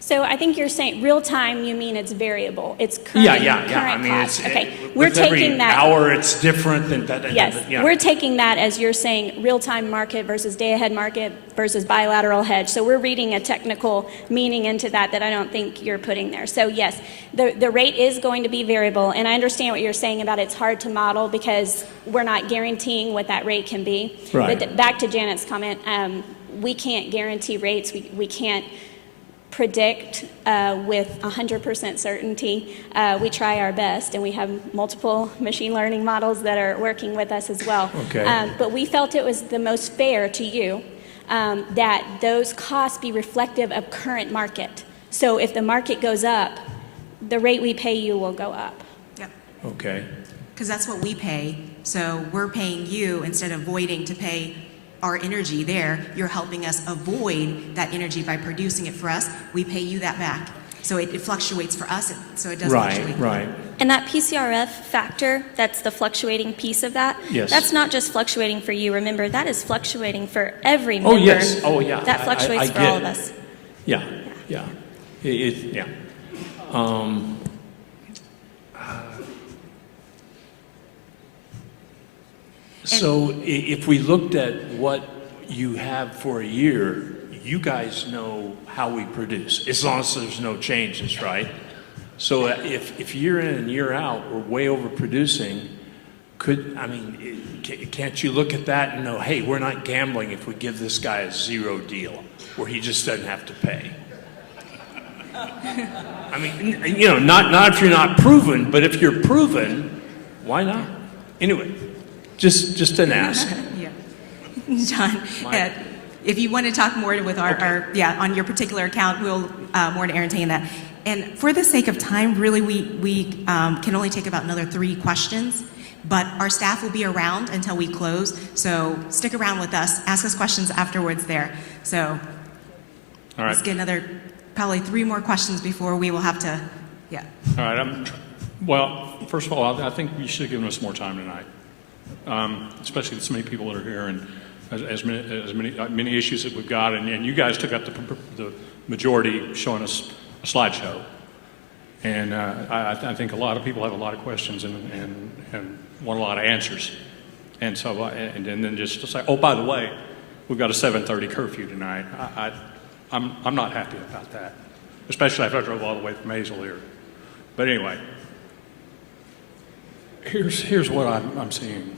So I think you're saying real time, you mean it's variable. It's current, Yeah. current I mean, cost. it's, Okay, with every hour it's different than that. Yes, Yeah. we're taking that as you're saying real-time market versus day-ahead market versus bilateral hedge. So we're reading a technical meaning into that I don't think you're putting there. So yes, the rate is going to be variable, and I understand what you're saying about it's hard to model because we're not guaranteeing what that rate can be. Right. But back to Janet's comment, we can't guarantee rates. We can't predict with 100% certainty. We try our best, and we have multiple machine learning models that are working with us as well. Okay. But we felt it was the most fair to you that those costs be reflective of current market. So if the market goes up, the rate we pay you will go up. Yep. Okay. Because that's what we pay. So we're paying you instead of voiding to pay our energy there. You're helping us avoid that energy by producing it for us. We pay you that back. So it fluctuates for us, so it does fluctuate. Right. And that PCRF factor, that's the fluctuating piece of that. Yes. That's not just fluctuating for you. Remember, that is fluctuating for every member. Oh, yes. Oh, yeah. That fluctuates I for all get of it. us. Yeah. Yeah. So if we looked at what you have for a year, you guys know how we produce, as long as there's no changes, right? So if year in and year out we're way overproducing, Can't you look at that and know, hey, we're not gambling if we give this guy a zero deal where he just doesn't have to pay? I mean, not if you're not proven, but if you're proven, why not? Anyway, just an ask. Yeah. John, if you want to talk more with our on your particular account, we'll more to entertain that. And for the sake of time, really, we can only take about another 3 questions, but our staff will be around until we close, so stick around with us, ask us questions afterwards there. So All right. let's get another, probably 3 more questions before we will have to, All right. Well, first of all, I think you should have given us more time tonight, especially with so many people that are here and as many issues that we've got. And you guys took up the majority showing us a slideshow. And I think a lot of people have a lot of questions and want a lot of answers. And so, and then just to say, oh, by the way, we've got a 7:30 curfew tonight. I'm not happy about that, especially after I drove all the way from Maysville here. But anyway, here's what I'm seeing.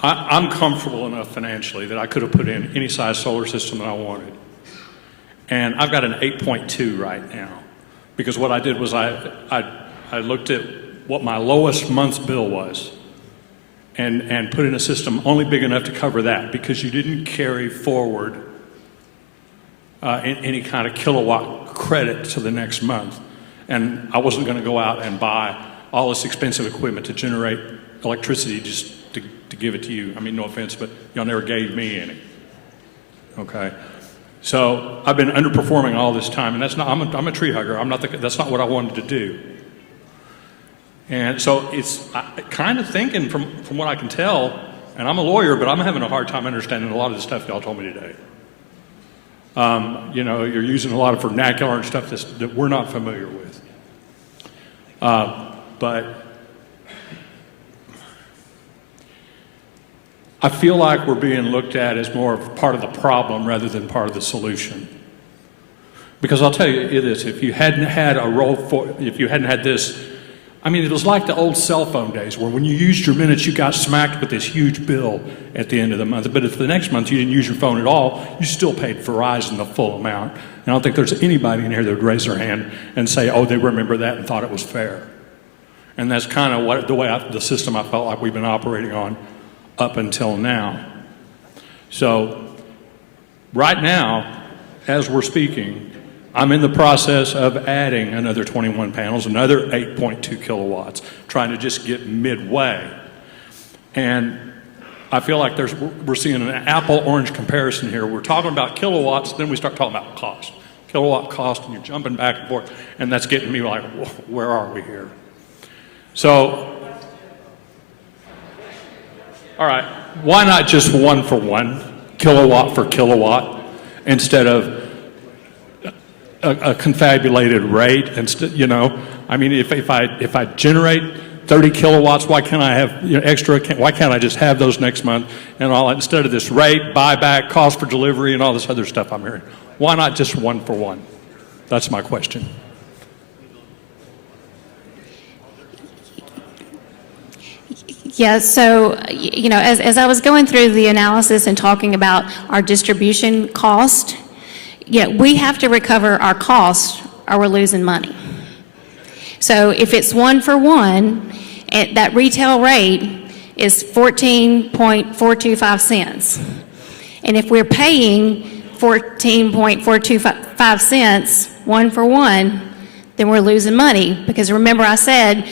I'm comfortable enough financially that I could have put in any size solar system that I wanted. And I've got an 8.2 right now. Because what I did was I looked at what my lowest month's bill was and put in a system only big enough to cover that, because you didn't carry forward any kind of kilowatt credit to the next month. And I wasn't going to go out and buy all this expensive equipment to generate electricity just to give it to you. I mean, no offense, but y'all never gave me any. Okay? So I've been underperforming all this time, and that's not. I'm a tree hugger. That's not what I wanted to do. And so it's kind of thinking from what I can tell, and I'm a lawyer, but I'm having a hard time understanding a lot of the stuff y'all told me today. You're using a lot of vernacular and stuff that we're not familiar with. But I feel like we're being looked at as more of part of the problem rather than part of the solution. Because I'll tell you this, if you hadn't had this, I mean, it was like the old cell phone days where when you used your minutes, you got smacked with this huge bill at the end of the month. But if the next month you didn't use your phone at all, you still paid Verizon the full amount. And I don't think there's anybody in here that would raise their hand and say, oh, they remember that and thought it was fair. And that's kind of the system I felt like we've been operating on up until now. So right now, as we're speaking, I'm in the process of adding another 21 panels, another 8.2 kilowatts, trying to just get midway. And I feel like we're seeing an apple-orange comparison here. We're talking about kilowatts, then we start talking about cost. Kilowatt cost, and you're jumping back and forth, and that's getting me like, where are we here? So, all right, why not just 1 for 1, kilowatt for kilowatt, instead of a confabulated rate? I mean, if I generate 30 kilowatts, why can't I have extra? Why can't I just have those next month and all that, instead of this rate, buyback, cost for delivery, and all this other stuff I'm hearing? Why not just 1 for 1? That's my question. Yeah, so, as I was going through the analysis and talking about our distribution cost, we have to recover our cost or we're losing money. So if it's 1 for 1, that retail rate is 14.425 cents. And if we're paying 14.425 cents 1 for 1, then we're losing money, because remember I said,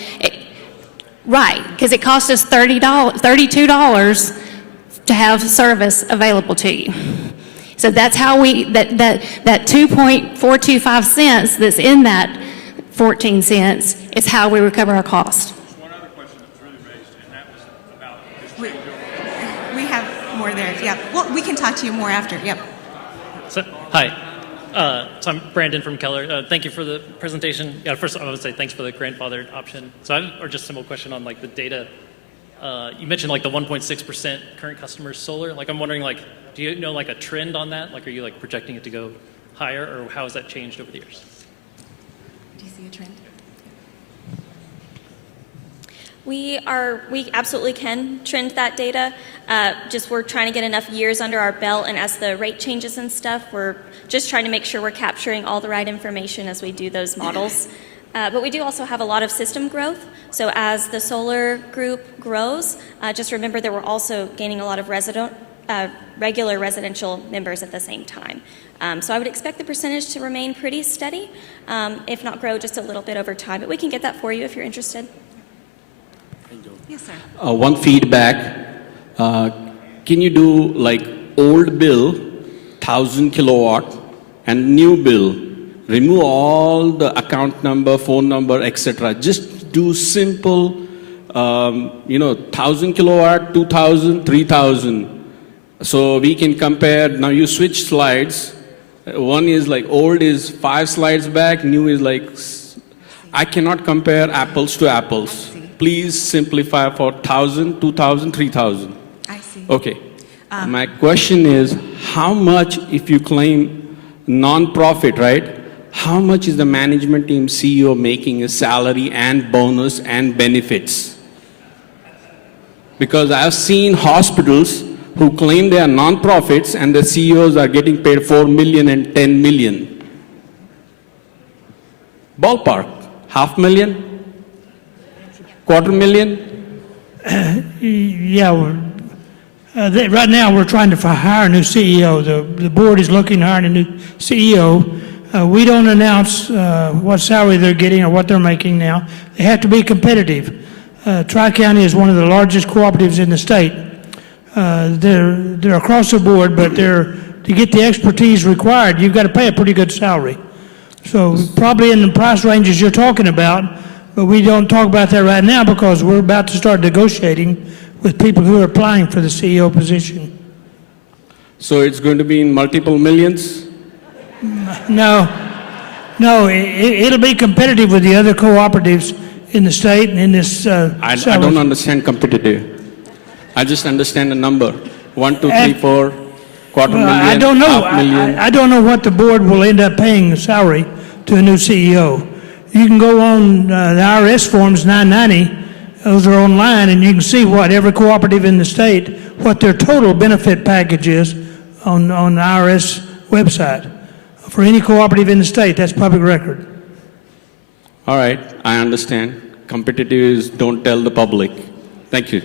right, because it costs us $32 to have service available to you. So that's how that 2.425 cents that's in that 14 cents is how we recover our cost. One other question that was really raised, and that was about we have more there. Yeah. Well, we can talk to you more after. Yep. So, hi. So I'm Brandon from Keller. Thank you for the presentation. Yeah, first I would say thanks for the grandfathered option. Or just a simple question on the data. You mentioned the 1.6% current customers solar. I'm wondering do you know a trend on that? Are you projecting it to go higher, or how has that changed over the years? Do you see a trend? We absolutely can trend that data. Just we're trying to get enough years under our belt, and as the rate changes and stuff, we're just trying to make sure we're capturing all the right information as we do those models. But we do also have a lot of system growth. So as the solar group grows, just remember that we're also gaining a lot of regular residential members at the same time. So I would expect the percentage to remain pretty steady, if not grow just a little bit over time. But we can get that for you if you're interested. Yes, sir. One feedback, can you do like old bill, 1,000 kilowatt, and new bill? Remove all the account number, phone number, etc. Just do simple, 1,000 kilowatt, 2,000, 3,000. So we can compare. Now you switch slides. One is like old is 5 slides back, new is like, I cannot compare apples to apples. Please simplify for 1,000, 2,000, 3,000. I see. Okay. My question is, how much, if you claim non-profit, right? How much is the management team CEO making a salary and bonus and benefits? Because I've seen hospitals who claim they are non-profits and the CEOs are getting paid $4 million and $10 million. Ballpark, $500,000? $250,000? Yeah, right now we're trying to hire a new CEO. The board is looking to hire a new CEO. We don't announce what salary they're getting or what they're making now. They have to be competitive. Tri-County is one of the largest cooperatives in the state. They're across the board, but to get the expertise required, you've got to pay a pretty good salary. So probably in the price ranges you're talking about, but we don't talk about that right now because we're about to start negotiating with people who are applying for the CEO position. So it's going to be in multiple millions? No, it'll be competitive with the other cooperatives in the state and in this. I don't understand competitive. I just understand the number. 1, 2, 3, 4, $250,000. I don't know. $500,000. I don't know what the board will end up paying the salary to a new CEO. You can go on the IRS forms 990. Those are online, and you can see what every cooperative in the state, what their total benefit package is on the IRS website. For any cooperative in the state, that's public record. All right, I understand. Competitive is don't tell the public. Thank you.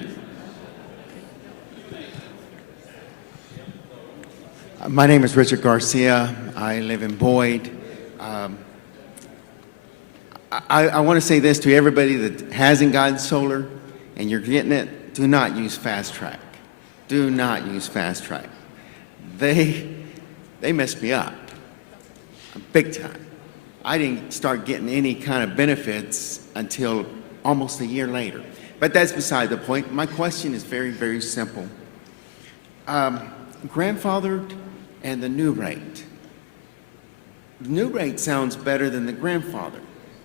My name is Richard Garcia. I live in Boyd. I want to say this to everybody that hasn't gotten solar and you're getting it, do not use Fast Track. Do not use Fast Track. They messed me up big time. I didn't start getting any kind of benefits until almost a year later. But that's beside the point. My question is very, very simple. Grandfathered and the new rate. The new rate sounds better than the grandfather.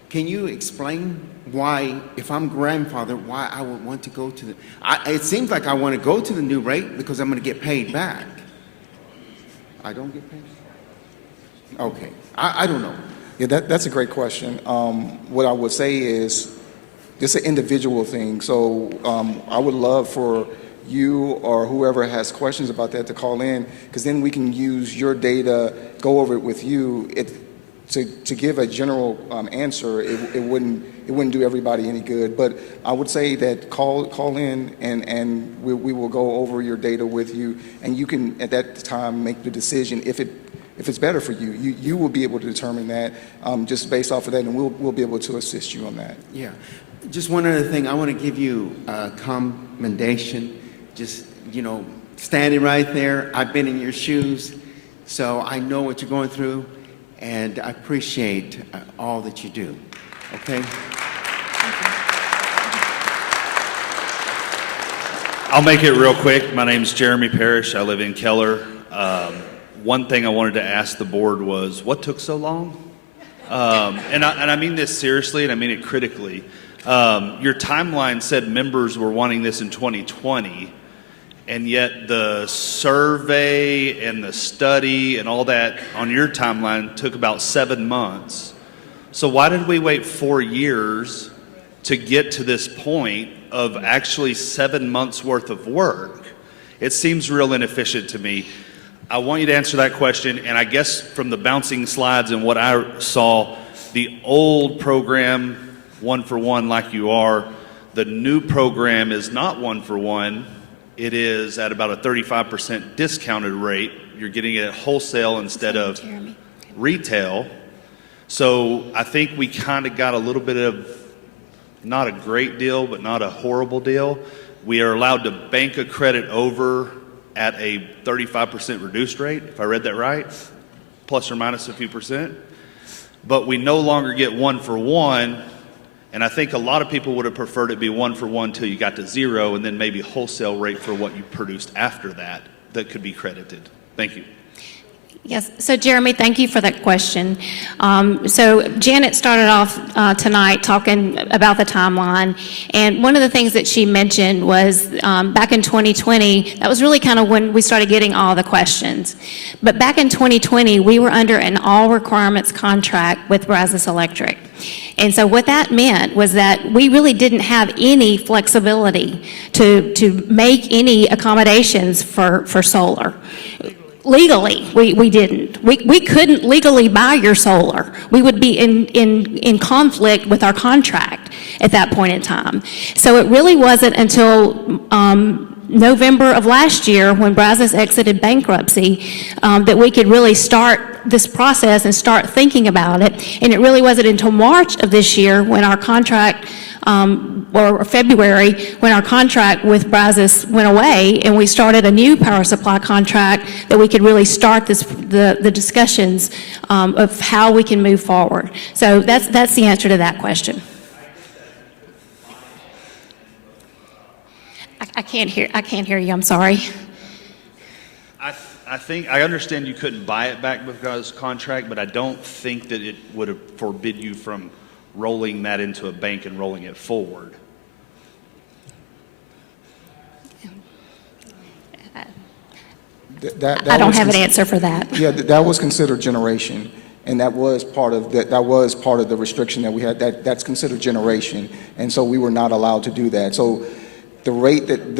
Can you explain why, if I'm grandfather, why I would want to go to the... it seems like I want to go to the new rate because I'm going to get paid back. I don't get paid? Okay. I don't know. Yeah, that's a great question. What I would say is, it's an individual thing. So I would love for you or whoever has questions about that to call in, because then we can use your data, go over it with you. To give a general answer, it wouldn't do everybody any good. But I would say that call in and we will go over your data with you, and you can at that time make the decision if it's better for you. You will be able to determine that just based off of that, and we'll be able to assist you on that. Yeah. Just one other thing, I want to give you a commendation. Just, standing right there. I've been in your shoes, so I know what you're going through, and I appreciate all that you do. Okay? I'll make it real quick. My name's Jeremy Parrish. I live in Keller. One thing I wanted to ask the board was, what took so long? And I mean this seriously, and I mean it critically. Your timeline said members were wanting this in 2020, and yet the survey and the study and all that on your timeline took about 7 months. So why did we wait 4 years to get to this point of actually 7 months worth of work. It seems real inefficient to me. I want you to answer that question, and I guess from the bouncing slides and what I saw, the old program, 1-for-1 like you are, the new program is not 1-for-1. It is at about a 35% discounted rate. You're getting it at wholesale instead of retail. So I think we kind of got a little bit of, not a great deal, but not a horrible deal. We are allowed to bank a credit over at a 35% reduced rate, if I read that right, plus or minus a few percent. But we no longer get 1-for-1, and I think a lot of people would have preferred it be 1-for-1 till you got to 0, and then maybe wholesale rate for what you produced after that could be credited. Thank you. Yes, so Jeremy, thank you for that question. So Janet started off tonight talking about the timeline, and one of the things that she mentioned was back in 2020, that was really kind of when we started getting all the questions. But back in 2020, we were under an all requirements contract with Brazos Electric. And so what that meant was that we really didn't have any flexibility to make any accommodations for solar. Legally, we didn't. We couldn't legally buy your solar. We would be in conflict with our contract at that point in time. So it really wasn't until November of last year, when Brazos exited bankruptcy, that we could really start this process and start thinking about it. And it really wasn't until March of this year when our contract, or February, when our contract with Brazos went away and we started a new power supply contract, that we could really start the discussions of how we can move forward. So that's the answer to that question. I can't hear you, I'm sorry. I think, I understand you couldn't buy it back because contract, but I don't think that it would have forbid you from rolling that into a bank and rolling it forward. I don't have an answer for that. Yeah, that was considered generation, and that was part of the restriction that we had. That's considered generation, and so we were not allowed to do that. So the rate that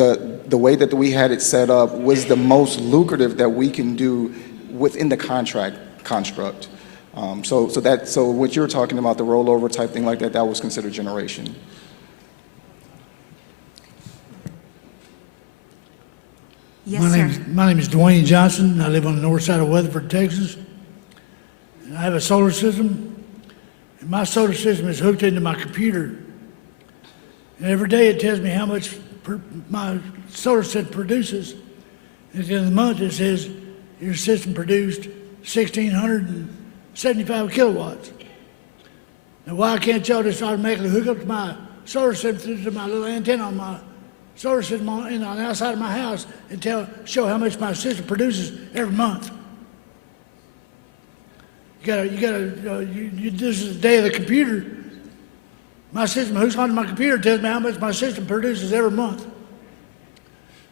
the way that we had it set up was the most lucrative that we can do within the contract construct. So what you're talking about, the rollover type thing like that, that was considered generation. Yes, sir. My name is Dwayne Johnson. I live on the north side of Weatherford, Texas. And I have a solar system. And my solar system is hooked into my computer. And every day it tells me how much my solar system produces. And at the end of the month it says your system produced 1,675 kilowatts. Now why can't y'all just automatically hook up to my solar system through my little antenna on my solar system on the outside of my house and show how much my system produces every month? This is the day of the computer. My system hooks onto my computer, tells me how much my system produces every month.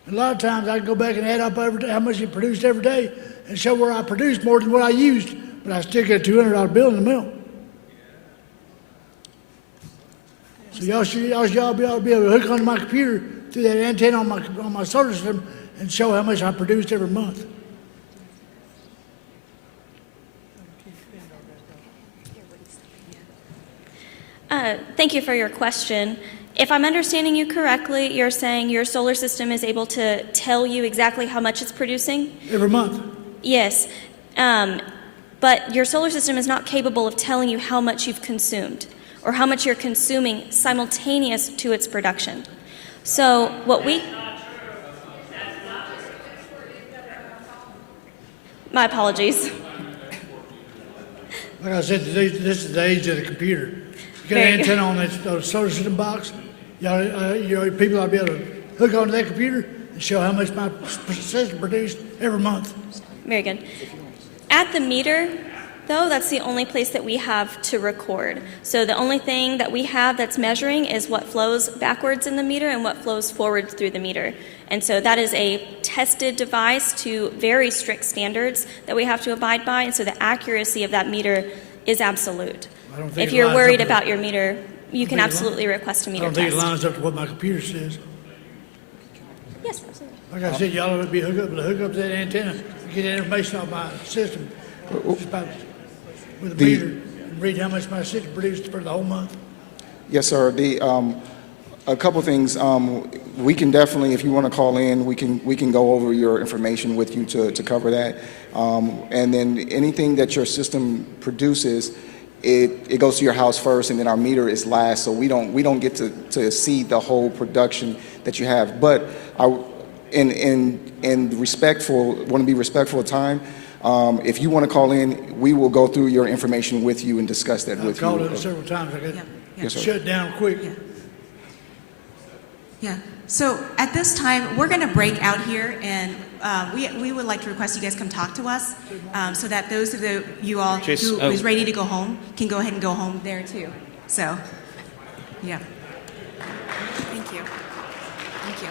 A lot of times I can go back and add up how much it produced every day and show where I produced more than what I used, but I still get a $200 bill in the mail. So y'all be able to hook onto my computer through that antenna on my solar system and show how much I produced every month. Thank you for your question. If I'm understanding you correctly, you're saying your solar system is able to tell you exactly how much it's producing? Every month. Yes. But your solar system is not capable of telling you how much you've consumed or how much you're consuming simultaneous to its production. So what we... My apologies. Like I said, this is the age of the computer. You got an antenna on that solar system box. People ought to be able to hook onto that computer and show how much my system produced every month. Very good. At the meter, though, that's the only place that we have to record. So the only thing that we have that's measuring is what flows backwards in the meter and what flows forward through the meter. And so that is a tested device to very strict standards that we have to abide by, and so the accuracy of that meter is absolute. If you're worried about your meter you can absolutely request a I meter don't think it test. lines up to what my computer says. Yes, absolutely. Like I said, y'all would be hook up to that antenna, get that information off my system, just by, with a meter, and read how much my system produced for the whole month. Yes, sir. A couple things. We can definitely, if you want to call in, we can go over your information with you to cover that. And then anything that your system produces, it goes to your house first, and then our meter is last. So we don't get to see the whole production that you have. But in respectful, want to be respectful of time. If you want to call in, we will go through your information with you and discuss that with you. I've called it several times. I got Yes, sir. shut down quick. Yeah. So at this time, we're going to break out here, and we would like to request you guys come talk to us, so that those of you all Jason, who is ready to go home can go ahead and go home there too. So, yeah. Thank you. Thank you.